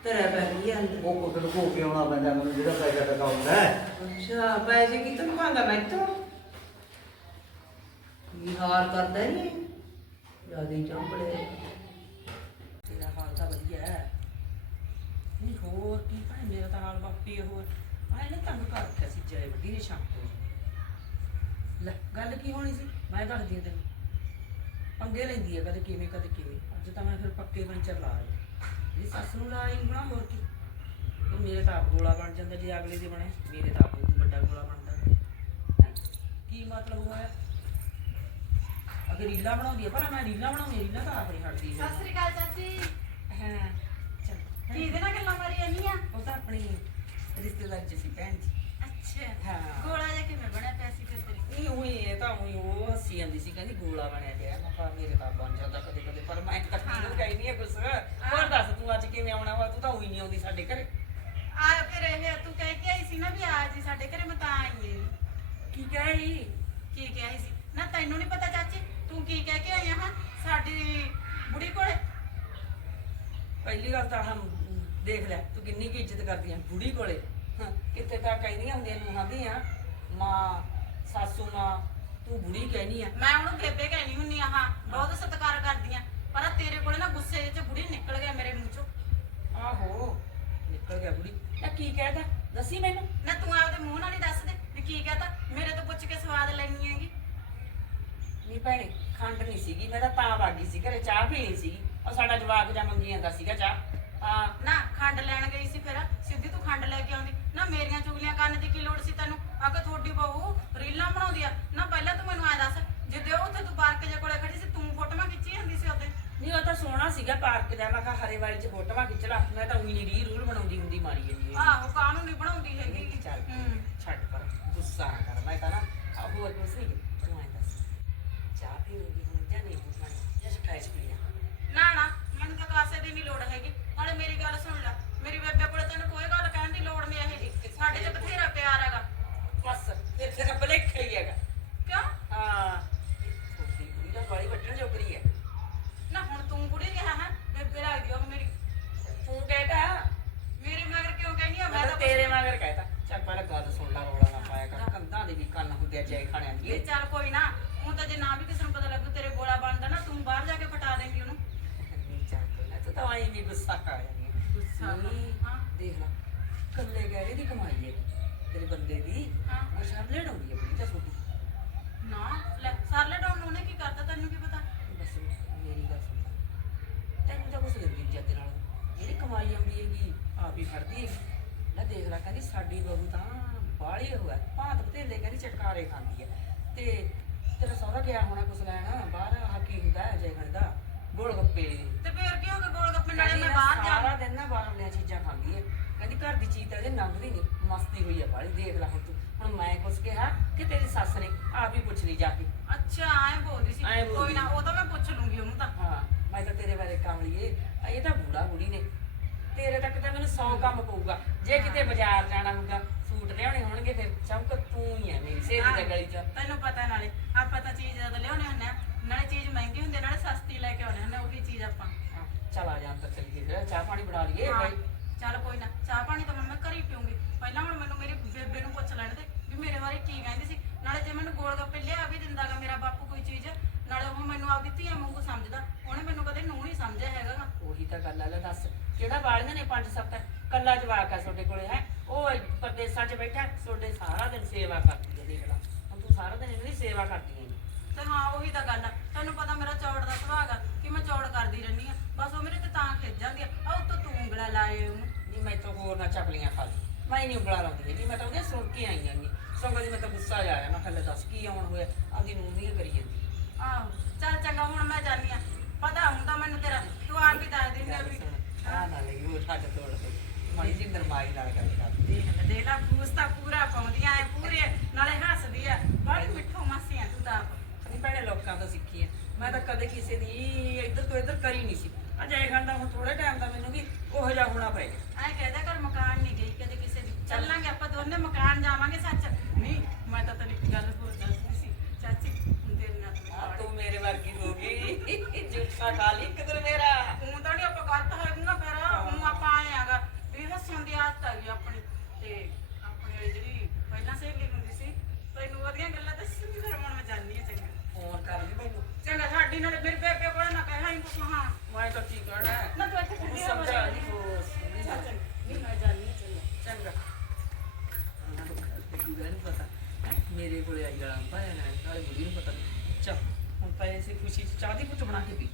ਤੇਰਾ ਪੈ ਗਈ ਹੈ ਅੰਦਰ। ਉਹ ਕੁੱਟ ਕੋ ਕੇ ਆਉਣਾ ਪੈਂਦਾ ਮੈਨੂੰ ਜਿਹੜਾ ਪੈਸਾ ਟਕਾ ਹੁੰਦਾ ਹੈ। ਅੱਛਾ ਪੈਸੇ ਕਿਤੋਂ ਮੰਗਾ ਮੈਂ ਤੋਂ ਕੀ ਹਾਲ ਕਰਦਾ ਨਹੀਂ ਜ਼ਿਆਦਾ ਚੰਪੜੇ ਤੇਰਾ ਹਾਲ ਤਾਂ ਵਧੀਆ ਹੈ। ਨਹੀਂ ਹੋਰ ਕੀ ਭਾਈ ਮੇਰਾ ਤਾਂ ਹਾਲ ਬਾਪੀ ਹੋਰ। ਆਏ ਨੇ ਤੰਗ ਕਰ ਰੱਖਿਆ ਸੀ ਜੈ ਵੱਡੀ ਨੇ। ਸ਼ਾਮ ਲੈ ਗੱਲ ਕੀ ਹੋਣੀ ਸੀ? ਮੈਂ ਦੱਸਦੀ ਹਾਂ ਤੈਨੂੰ। ਪੰਗੇ ਲੈਂਦੀ ਹੈ ਕਦੇ ਕਿਵੇਂ ਕਦੇ ਕਿਵੇਂ। ਅੱਜ ਤਾਂ ਮੈਂ ਫਿਰ ਪੱਕੇ ਪੰਚਰ ਲਾ ਆਈ ਇਹ ਸੱਸ ਨੂੰ ਲਾ ਆਈ ਬਣਾ ਹੋਰ ਕੀ। ਉਹ ਮੇਰੇ ਤਾਂ ਆਪ ਗੋਲਾ ਬਣ ਜਾਂਦਾ ਜੇ ਅਗਲੇ ਦੇ ਬਣੇ। ਮੇਰੇ ਤਾਂ ਆਪ ਵੱਡਾ ਗੋਲਾ ਬਣਦਾ ਹੈਂ? ਕੀ ਮਤਲਬ ਹੋਇਆ? ਅਗਰ ਰੀਲਾ ਬਣਾਉਂਦੀ ਹੈ ਪਰ ਮੈਂ ਰੀਲਾ ਬਣਾਉਂਦੀ ਰੀਲਾ ਤਾਂ ਆਪ ਨਹੀਂ ਹਟਦੀ। ਹੈ ਸਤਿ ਸ੍ਰੀ ਅਕਾਲ ਚਾਚੀ। ਹਾਂ ਚੱਲ। ਕੀ ਇਹਦੇ ਨਾਲ ਗੱਲਾਂ ਮਾਰੀ ਜਾਂਦੀਆਂ ਉਹ ਤਾਂ ਆਪਣੀ ਰਿਸ਼ਤੇਦਾਰ ਚ ਸੀ ਭੈਣ ਜੀ। ਅੱਛਾ। ਹਾਂ। ਗੋਲਾ ਜਿਹਾ ਕਿਵੇਂ ਬਣਿਆ ਪਿਆ ਸੀ ਫਿਰ ਤੇਰੀ? ਨਹੀਂ ਉਹੀ ਇਹ ਤਾਂ ਉਹੀ ਉਹ ਹੱਸੀ ਜਾਂਦੀ ਸੀ ਕਹਿੰਦੀ ਗੋਲਾ ਬਣਿਆ ਪਿਆ। ਮੈਂ ਕਿਹਾ ਮੇਰੇ ਤਾਂ ਬਣ ਜਾਂਦਾ ਕਦੇ ਕਦੇ ਪਰ ਮੈਂ ਤਾਂ ਕਿਹਨੂੰ ਕਹੀ ਨਹੀਂ ਹੈ ਕੁਛ। ਹੋਰ ਦੱਸ ਤੂੰ ਅੱਜ ਕਿਵੇਂ ਆਉਣਾ ਵਾ? ਤੂੰ ਤਾਂ ਉਹੀ ਨਹੀਂ ਆਉਂਦੀ ਸਾਡੇ ਘਰੇ। ਆ ਫਿਰ ਇਹ ਤੂੰ ਕਹਿ ਕੇ ਆਈ ਸੀ ਨਾ ਵੀ ਆ ਜੀ ਸਾਡੇ ਘਰੇ ਮੈਂ ਤਾਂ ਆਈ ਏ ਕੀ ਕਹੀ ਕੀ ਕਿਹਾ ਸੀ? ਨਾ ਤੈਨੂੰ ਨਹੀਂ ਪਤਾ ਚਾਚੀ ਤੂੰ ਕੀ ਕਹਿ ਕੇ ਆਈ ਹਾਂ? ਸਾਡੀ ਬੁੜੀ ਕੋਲੇ। ਪਹਿਲੀ ਗੱਲ ਤਾਂ ਹਮ ਦੇਖ ਲੈ ਤੂੰ ਕਿੰਨੀ ਕੀ ਇੱਜ਼ਤ ਕਰਦੀ ਆ ਬੁੜੀ ਕੋਲੇ। ਕਿਤੇ ਤਾਂ ਕਹਿੰਦੀਆਂ ਹੁੰਦੀਆਂ ਨੂੰਹਾਂ ਦੀਆਂ ਮਾਂ ਸਾਸੂ ਮਾਂ ਤੂੰ ਬੁੜੀ ਕਹਿਨੀ ਆ। ਮੈਂ ਉਹਨੂੰ ਬੇਬੇ ਕਹਿਣੀ ਹੁੰਨੀ ਆ ਹਾਂ ਬਹੁਤ ਸਤਿਕਾਰ ਕਰਦੀਆਂ ਪਰ ਆਹ ਤੇਰੇ ਕੋਲੇ ਨਾ ਗੁੱਸੇ 'ਚ ਬੁੜੀ ਨਿਕਲ ਗਿਆ ਮੇਰੇ ਮੂੰਹ ਚੋਂ। ਆਹੋ ਨਿਕਲ ਗਿਆ ਬੁੜੀ। ਨਾ ਕੀ ਕਹਿਦਾ? ਦੱਸੀ ਮੈਨੂੰ। ਨਾ ਤੂੰ ਆਪਦੇ ਮੂੰਹ ਨਾਲ ਹੀ ਦੱਸ ਦੇ ਵੀ ਕੀ ਕਹਤਾ ਮੇਰੇ ਤੋਂ ਪੁੱਛ ਕੇ ਸਵਾਦ ਲੈਣੀ ਹੈਗੀ। ਨਹੀਂ ਭੈਣੇ ਖੰਡ ਨਹੀਂ ਸੀਗੀ ਮੈਂ ਤਾਂ ਤਾਂ ਵਾਗੀ ਸੀ ਘਰੇ ਚਾਹ ਪੀਣੀ ਸੀਗੀ। ਉਹ ਸਾਡਾ ਜਵਾਕ ਜਾਂ ਮੰਗੀ ਜਾਂਦਾ ਸੀਗਾ ਚਾਹ। ਹਾਂ। ਨਾ ਖੰਡ ਲੈਣ ਗਈ ਸੀ ਫਿਰ। ਸਿੱਧੀ ਤੂੰ ਖੰਡ ਲੈ ਕੇ ਆਉਂਦੀ। ਨਾ ਮੇਰੀਆਂ ਚੁਗਲੀਆਂ ਕਰਨ ਦੀ ਕੀ ਲੋੜ ਸੀ ਤੈਨੂੰ? ਅਗਰ ਤੁਹਾਡੀ ਬਹੂ ਰੀਲਾਂ ਬਣਾਉਂਦੀ ਆ। ਨਾ ਪਹਿਲਾਂ ਤੂੰ ਮੈਨੂੰ ਐ ਦੱਸ ਜਿੱਦੇ ਉੱਥੇ ਤੂੰ ਪਾਰਕ ਜੇ ਕੋਲੇ ਖੜੀ ਸੀ ਤੂੰ ਫੋਟੋਆਂ ਖਿੱਚੀ ਜਾਂਦੀ ਸੀ ਉਹਦੇ? ਨਹੀਂ ਉਹ ਤਾਂ ਸੋਹਣਾ ਸੀਗਾ ਪਾਰਕ ਦਾ। ਮੈਂ ਕਿਹਾ ਹਰੇ ਵਾਲੀ ਚ ਫੋਟੋਆਂ ਖਿੱਚ ਲਾ। ਮੈਂ ਤਾਂ ਉਹੀ ਨਹੀਂ ਰੀ ਰੂਲ ਬਣਾਉਂਦੀ ਹੁੰਦੀ ਮਾਰੀ ਜਾਂਦੀ ਹੈ ਆਹੋ ਕਾਹਨੂੰ ਨਹੀਂ ਬਣਾਉਂਦੀ ਹੈਗੀ। ਚੱਲ ਹੂੰ। ਛੱਡ ਪਰ ਗੁੱਸਾ ਨਾ ਕਰ। ਮੈਂ ਤਾਂ ਨਾ ਆਹ ਹੋਰ ਕੁਛ ਨਹੀਂ। ਤੂੰ ਐਂ ਦੱਸ। ਚਾਹ ਪੀਣੀ ਹੁਣ ਜਾਂ ਨਹੀਂ? ਪੁੱਛਣਾ ਜਾਂ ਸਟ੍ਰੈਸ ਪੀਣਾ ਨਾ ਨਾ ਮੈਨੂੰ ਤਾਂ ਕਾਸੇ ਦੀ ਨਹੀਂ ਲੋੜ ਹੈਗੀ। ਨਾਲੇ ਮੇਰੀ ਗੱਲ ਸੁਣ ਲੈ। ਮੇਰੀ ਬੇਬੇ ਕੋਲੇ ਤੈਨੂੰ ਕੋਈ ਗੱਲ ਕਹਿਣ ਦੀ ਲੋੜ ਨਹੀਂ ਹੈਗੀ ਸਾਡੇ 'ਚ ਬਥੇਰਾ ਪਿਆਰ ਹੈਗਾ। ਬਸ ਫਿਰ ਤੇਰਾ ਭਲੇਖਾ ਹੀ ਹੈਗਾ। ਕਿਉਂ? ਹਾਂ। ਛੋਟੀ ਕੁੜੀ ਤਾਂ ਬੜੀ ਵੱਡਣ ਜੋਗਰੀ ਹੈ। ਨਾ ਹੁਣ ਤੂੰ ਕੁੜੀ ਕਿਹਾ ਹੈ ਬੇਬੇ ਲੱਗਦੀ ਉਹ ਮੇਰੀ। ਤੂੰ ਕਹਿਦਾ ਮੇਰੇ ਮਗਰ ਕਿਉਂ ਕਹਿੰਦੀ ਆ? ਮੈਂ ਤਾਂ ਤੇਰੇ ਮਗਰ ਕਹਿਤਾ ਚੱਲ ਪਹਿਲਾਂ ਗੱਲ ਸੁਣ ਲਾ ਰੋਲਾ ਨਾ ਪਾਇਆ ਕਰ। ਕੰਧਾਂ ਦੇ ਵੀ ਕੰਨ ਹੁੰਦੇ ਆ ਜੈ ਖਾਣਿਆਂ ਇਹ ਦੀ ਚੱਲ ਕੋਈ ਨਾ ਹੁਣ ਤਾਂ ਜੇ ਨਾ ਵੀ ਕਿਸੇ ਨੂੰ ਪਤਾ ਲੱਗੂ ਤੇਰੇ ਗੋਲਾ ਬਣਦਾ ਨਾ ਤੂੰ ਬਾਹਰ ਜਾ ਕੇ ਪਟਾ ਦੇਂਗੀ ਉਹਨੂੰ। ਤੂੰ ਆਈ ਵੀ ਗੁੱਸਾ ਕਰ ਜਾਂਦੀ ਹੈ ਗੁੱਸਾ ਨਹੀਂ, ਹਾਂ। ਦੇਖ ਲੈ ਕੱਲੇ ਗਹਿਰੇ ਦੀ ਕਮਾਈ ਹੈ ਤੇਰੇ। ਬੰਦੇ ਦੀ ਹਾਂ। ਉਹ ਸ਼ਰਲੇ ਡਾਉਂਦੀ ਹੈ ਬੜੀ ਤਾਂ ਛੋਟੀ। ਨਾ ਲੈ ਸਰਲੇ ਡਾਉਣ ਨੂੰ ਉਹਨੇ ਕੀ ਕਰਤਾ ਤੈਨੂੰ ਕੀ ਪਤਾ? ਬਸ ਮੇਰੀ ਗੱਲ ਸੁਣ ਤੈਨੂੰ ਤਾਂ ਕੁਛ ਨੀ ਚੱਜ ਨਾਲ। ਜਿਹੜੀ ਕਮਾਈ ਆਉਂਦੀ ਹੈਗੀ ਆਪ ਹੀ ਫੜਦੀ ਹੈਗੀ। ਲੈ ਦੇਖ ਲੈ ਕਹਿੰਦੀ ਸਾਡੀ ਬਹੂ ਤਾਂ ਬਾਹਲੀ ਹੋਇਆ ਭਾਂਤ ਭਤੇਲੇ ਕਹਿੰਦੀ ਚਟਕਾਰੇ ਖਾਂਦੀ ਹੈ। ਤੇ ਤੇਰਾ ਸਹੁਰਾ ਗਿਆ ਹੋਣਾ ਕੁਛ ਲੈਣ ਬਾਹਰ ਆਹ ਕੀ ਹੁੰਦਾ ਹੈ ਜੈ ਦਾ। ਗੋਲ ਗੱਪੇ। ਤੇ ਫੇਰ ਕੀ ਹੋ ਗਿਆ ਗੋਲ ਗੱਪੇ ਨਾਲੇ ਮੈਂ ਬਾਹਰ ਸਾਰਾ ਜਾ ਦਿਨ ਨਾ ਬਾਹਰਲੀਆਂ ਚੀਜ਼ਾਂ ਖਾਂਦੀ ਹੈ ਕਹਿੰਦੀ ਘਰ ਦੀ ਚੀਜ਼ ਤਾਂ ਇਹਦੇ ਲੰਘਦੀ ਨਹੀਂ ਮਸਤੀ ਹੋਈ ਆ ਬਾਹਲੀ ਦੇਖ ਲੈ ਹੁਣ ਤੂੰ। ਹੁਣ ਮੈਂ ਕੁਛ ਕਿਹਾ ਕਿ ਤੇਰੀ ਸੱਸ ਨੇ ਆਪ ਹੀ ਪੁੱਛ ਲਈ ਜਾ ਕੇ। ਅੱਛਾ ਐਂ ਬੋਲਦੀ ਸੀ। ਐਂ ਬੋਲਦੀ ਕੋਈ ਨਾ ਉਹ ਤਾਂ ਮੈਂ ਪੁੱਛ ਲੂੰਗੀ ਉਹਨੂੰ ਤਾਂ। ਹਾਂ ਮੈਂ ਤਾਂ ਤੇਰੇ ਬਾਰੇ ਕਾਮਲੀਏ ਇਹ ਤਾਂ ਬੂੜਾ ਬੁੜੀ ਨੇ। ਤੇਰੇ ਤੱਕ ਤਾਂ ਮੈਨੂੰ 100 ਕੰਮ ਪਊਗਾ। ਜੇ ਕਿਤੇ ਬਾਜ਼ਾਰ ਜਾਣਾ ਹੋਊਗਾ ਸੂਟ ਲਿਆਉਣੇ ਹੋਣਗੇ ਫਿਰ ਚਮਕ ਤੂੰ ਹੀ ਹੈ ਮੇਰੀ ਸਹੇਲੀ ਦਾ ਗਲੀ ਚ। ਤੈਨੂੰ ਪਤਾ ਨਾਲੇ ਆਪਾਂ ਤਾਂ ਚੀਜ਼ ਜਦ ਲਿਆਉਣੇ ਹੁੰਦੇ ਆ। ਨਾਲੇ ਚੀਜ਼ ਮਹਿੰਗੀ ਹੁੰਦੀ ਆ, ਨਾਲੇ ਸਸਤੀ ਲੈ ਕੇ ਆਉਣੇ ਹੁੰਦੇ ਆ, ਉਹੀ ਚੀਜ਼ ਆਪਾਂ। ਹਾਂ, ਚੱਲ ਆ ਜਾਂ ਤਾਂ ਚੱਲੀਏ ਫਿਰ ਚਾਹ ਪਾਣੀ ਬਣਾ ਲਈਏ ਹਾਂ, ਚੱਲ ਕੋਈ ਨਾ ਚਾਹ ਪਾਣੀ ਤਾਂ ਹੁਣ ਮੈਂ ਘਰ ਹੀ ਪੀਉਂਗੀ ਪਹਿਲਾਂ ਹੁਣ ਮੈਨੂੰ ਮੇਰੀ ਬੇਬੇ ਨੂੰ ਪੁੱਛ ਲੈਣ ਦੇ ਵੀ ਮੇਰੇ ਬਾਰੇ ਕੀ ਕਹਿੰਦੀ ਸੀ। ਨਾਲੇ ਜੇ ਮੈਨੂੰ ਗੋਲ ਗੱਪੇ ਲਿਆ ਵੀ ਦਿੰਦਾਗਾ ਮੇਰਾ ਬਾਪੂ ਕੋਈ ਚੀਜ਼ ਨਾਲੇ ਉਹ ਮੈਨੂੰ ਆਪਦੀ ਧੀਆਂ ਵਾਂਗੂ ਸਮਝਦਾ। ਉਹਨੇ ਮੈਨੂੰ ਕਦੇ ਨੂੰ ਨਹੀਂ ਸਮਝਿਆ ਹੈਗਾ ਗਾ। ਉਹੀ ਤਾਂ ਗੱਲ ਆ ਲੈ ਦੱਸ ਕਿਹੜਾ ਵਾਲੀਆਂ ਨੇ ਪੰਜ ਸੱਤ? ਕੱਲਾ ਜਵਾਕ ਆ ਤੁਹਾਡੇ ਕੋਲੇ ਹੈ? ਉਹ ਪ੍ਰਦੇਸਾਂ 'ਚ ਬੈਠਾ ਤੁਹਾਡੇ ਸਾਰਾ ਦਿਨ ਸੇਵਾ ਕਰਦੀ ਹੈ ਦੇਖ ਲਾ। ਹੁਣ ਤੂੰ ਸਾਰਾ ਦਿਨ ਇਹਦੀ ਸੇਵਾ ਕਰਦੀ ਤੇ ਹਾਂ ਉਹੀ ਤਾਂ ਗੱਲ ਆ। ਤੈਨੂੰ ਪਤਾ ਮੇਰਾ ਚੌੜ ਦਾ ਸੁਭਾਅ ਆ ਕਿ ਮੈਂ ਚੌੜ ਕਰਦੀ ਰਹਿੰਦੀ ਆ। ਬਸ ਉਹ ਮੇਰੇ ਤੇ ਤਾਂ ਖਿੱਚ ਜਾਂਦੀ ਆ। ਆ ਉੱਤੋਂ ਤੂੰ ਉਂਗਲਾ ਲਾਏ ਉਹਨੂੰ ਨਹੀਂ ਮੈਂ ਤਾਂ ਹੋਰ ਨਾ ਚਪਲੀਆਂ ਖਾ ਲਈ ਮੈਂ ਨਹੀਂ ਉਂਗਲਾ ਲਾਉਂਦੀ ਜੀ ਮੈਂ ਤਾਂ ਉਹਦੇ ਸੁਣ ਕੇ ਆਈ ਆਂ ਸੰਗਤ ਦੀ ਮੈਂ ਤਾਂ ਗੁੱਸਾ ਜਿਹਾ ਆਇਆ ਮੈਂ ਕਿਹਾ ਲੈ ਦੱਸ ਕੀ ਆਉਣ ਹੋਇਆ? ਆਪਦੀ ਨੂੰ ਨਹੀਂ ਕਰੀ ਜਾਂਦੀ। ਆਹੋ ਚੱਲ ਚੰਗਾ ਹੁਣ ਮੈਂ ਜਾਨੀ ਆ। ਪਤਾ ਹੁੰਦਾ ਮੈਨੂੰ ਤੇਰਾ ਤੂੰ ਆ ਕੇ ਦੱਸ ਦਿੰਦੀ ਆ ਵੀ ਆ ਨਾ ਲਈ ਉਹ ਛੱਡ ਤੋੜ ਤੇ ਮਾਈ ਜੀ ਨਰਮਾਈ ਨਾਲ ਗੱਲ ਦੇਖ ਲੈ ਦੇਖ ਲੈ ਫੂਸ ਤਾਂ ਪੂਰਾ ਪਾਉਂਦੀਆਂ ਐ ਪੂਰੇ ਨਾਲੇ ਹੱਸਦੀ ਆ ਬੜੀ ਮਿੱਠੋ ਮਾਸੀ ਆ ਤੂੰ ਤਾਂ। ਆਪ। ਨਹੀਂ ਭੈਣੇ ਲੋਕਾਂ ਤੋਂ ਸਿੱਖੀ ਹੈ ਮੈਂ ਤਾਂ ਕਦੇ ਕਿਸੇ ਦੀ ਇੱਧਰ ਤੋਂ ਇੱਧਰ ਕਰੀ ਨਹੀਂ ਸੀ। ਅਜੇ ਖੰਡਾ ਹੁਣ ਥੋੜੇ ਟਾਈਮ ਦਾ ਮੈਨੂੰ ਵੀ ਉਹੋ ਜਿਹਾ ਹੋਣਾ ਪਏਗਾ ਐ ਕਹਦਾ ਕਰ ਮਕਾਨ ਨਹੀਂ ਗਈ ਕਦੇ ਕਿਸੇ ਦੀ। ਚੱਲਾਂਗੇ ਆਪਾਂ ਦੋਨੇ ਮਕਾਨ ਜਾਵਾਂਗੇ ਸੱਚ। ਨਹੀਂ ਮੈਂ ਤਾਂ ਤੈਨੂੰ ਇੱਕ ਗੱਲ ਹੋਰ ਦੱਸਦੀ ਸੀ। ਚਾਚੀ ਤੇਰੇ ਨਾਲ ਆ ਤਾਂ ਤੂੰ ਮੇਰੇ ਵਰਗੀ ਹੋ ਗਈ। ਜੁੱਠਾ ਖਾ ਲਈ ਕਿਧਰ ਮੇਰਾ ਹੁਣ ਤਾਂ ਨਹੀਂ ਆਪਾਂ ਗਲਤ ਹੈਗੀਆਂ ਫਿਰ ਹੁਣ ਆਪਾਂ ਆਏ ਆਗਾ ਵੀ ਹੱਸਣ ਦੀ ਆਦਤ ਆ ਗਈ ਆਪਣੀ ਤੇ ਆਪਣੀ ਵਾਲੀ ਜਿਹੜੀ ਪਹਿਲਾਂ ਸਹੇਲੀ ਹੁੰਦੀ ਸੀ ਤੈਨੂੰ ਉਹਦੀਆਂ ਗੱਲਾਂ ਦੱਸੀ ਫਿਰ ਹੁਣ ਮੈਂ ਜਾਣੀ ਆ ਚੰਗਾ ਫੋਨ ਕਰ ਲਈ ਮੈਨੂੰ ਚੰਗਾ ਸਾਡੀ ਨਾਲ ਮੇਰੇ ਬੇਬੇ ਕੋਲ ਨਾ ਕਹਿਆ ਹੀ ਕੁਛ ਹਾਂ ਮੈਂ ਤਾਂ ਕੀ ਕਰਨਾ ਹੈ? ਨਾ ਤੂੰ ਇੱਥੇ ਤੂੰ ਖੜੀ ਸਮਝਾ ਹੋ ਨਹੀਂ ਹੋ ਨਹੀਂ ਮੈਂ ਜਾਣੀ ਚੰਗਾ। ਨਹੀਂ ਪਤਾ? ਮੇਰੇ ਕੋਲੇ ਆਈ ਗਲਾਂ ਪਾਇਆ ਨਾ ਨਾਲੇ ਬੁੜੀ ਨੂੰ ਪਤਾ। ਚੱਲ ਹੁਣ ਪਏ ਸੀ ਖੁਸ਼ੀ ਚ ਚਾਹ ਦੀ ਕੁੱਟ ਬਣਾ ਕੇ ਪੀ।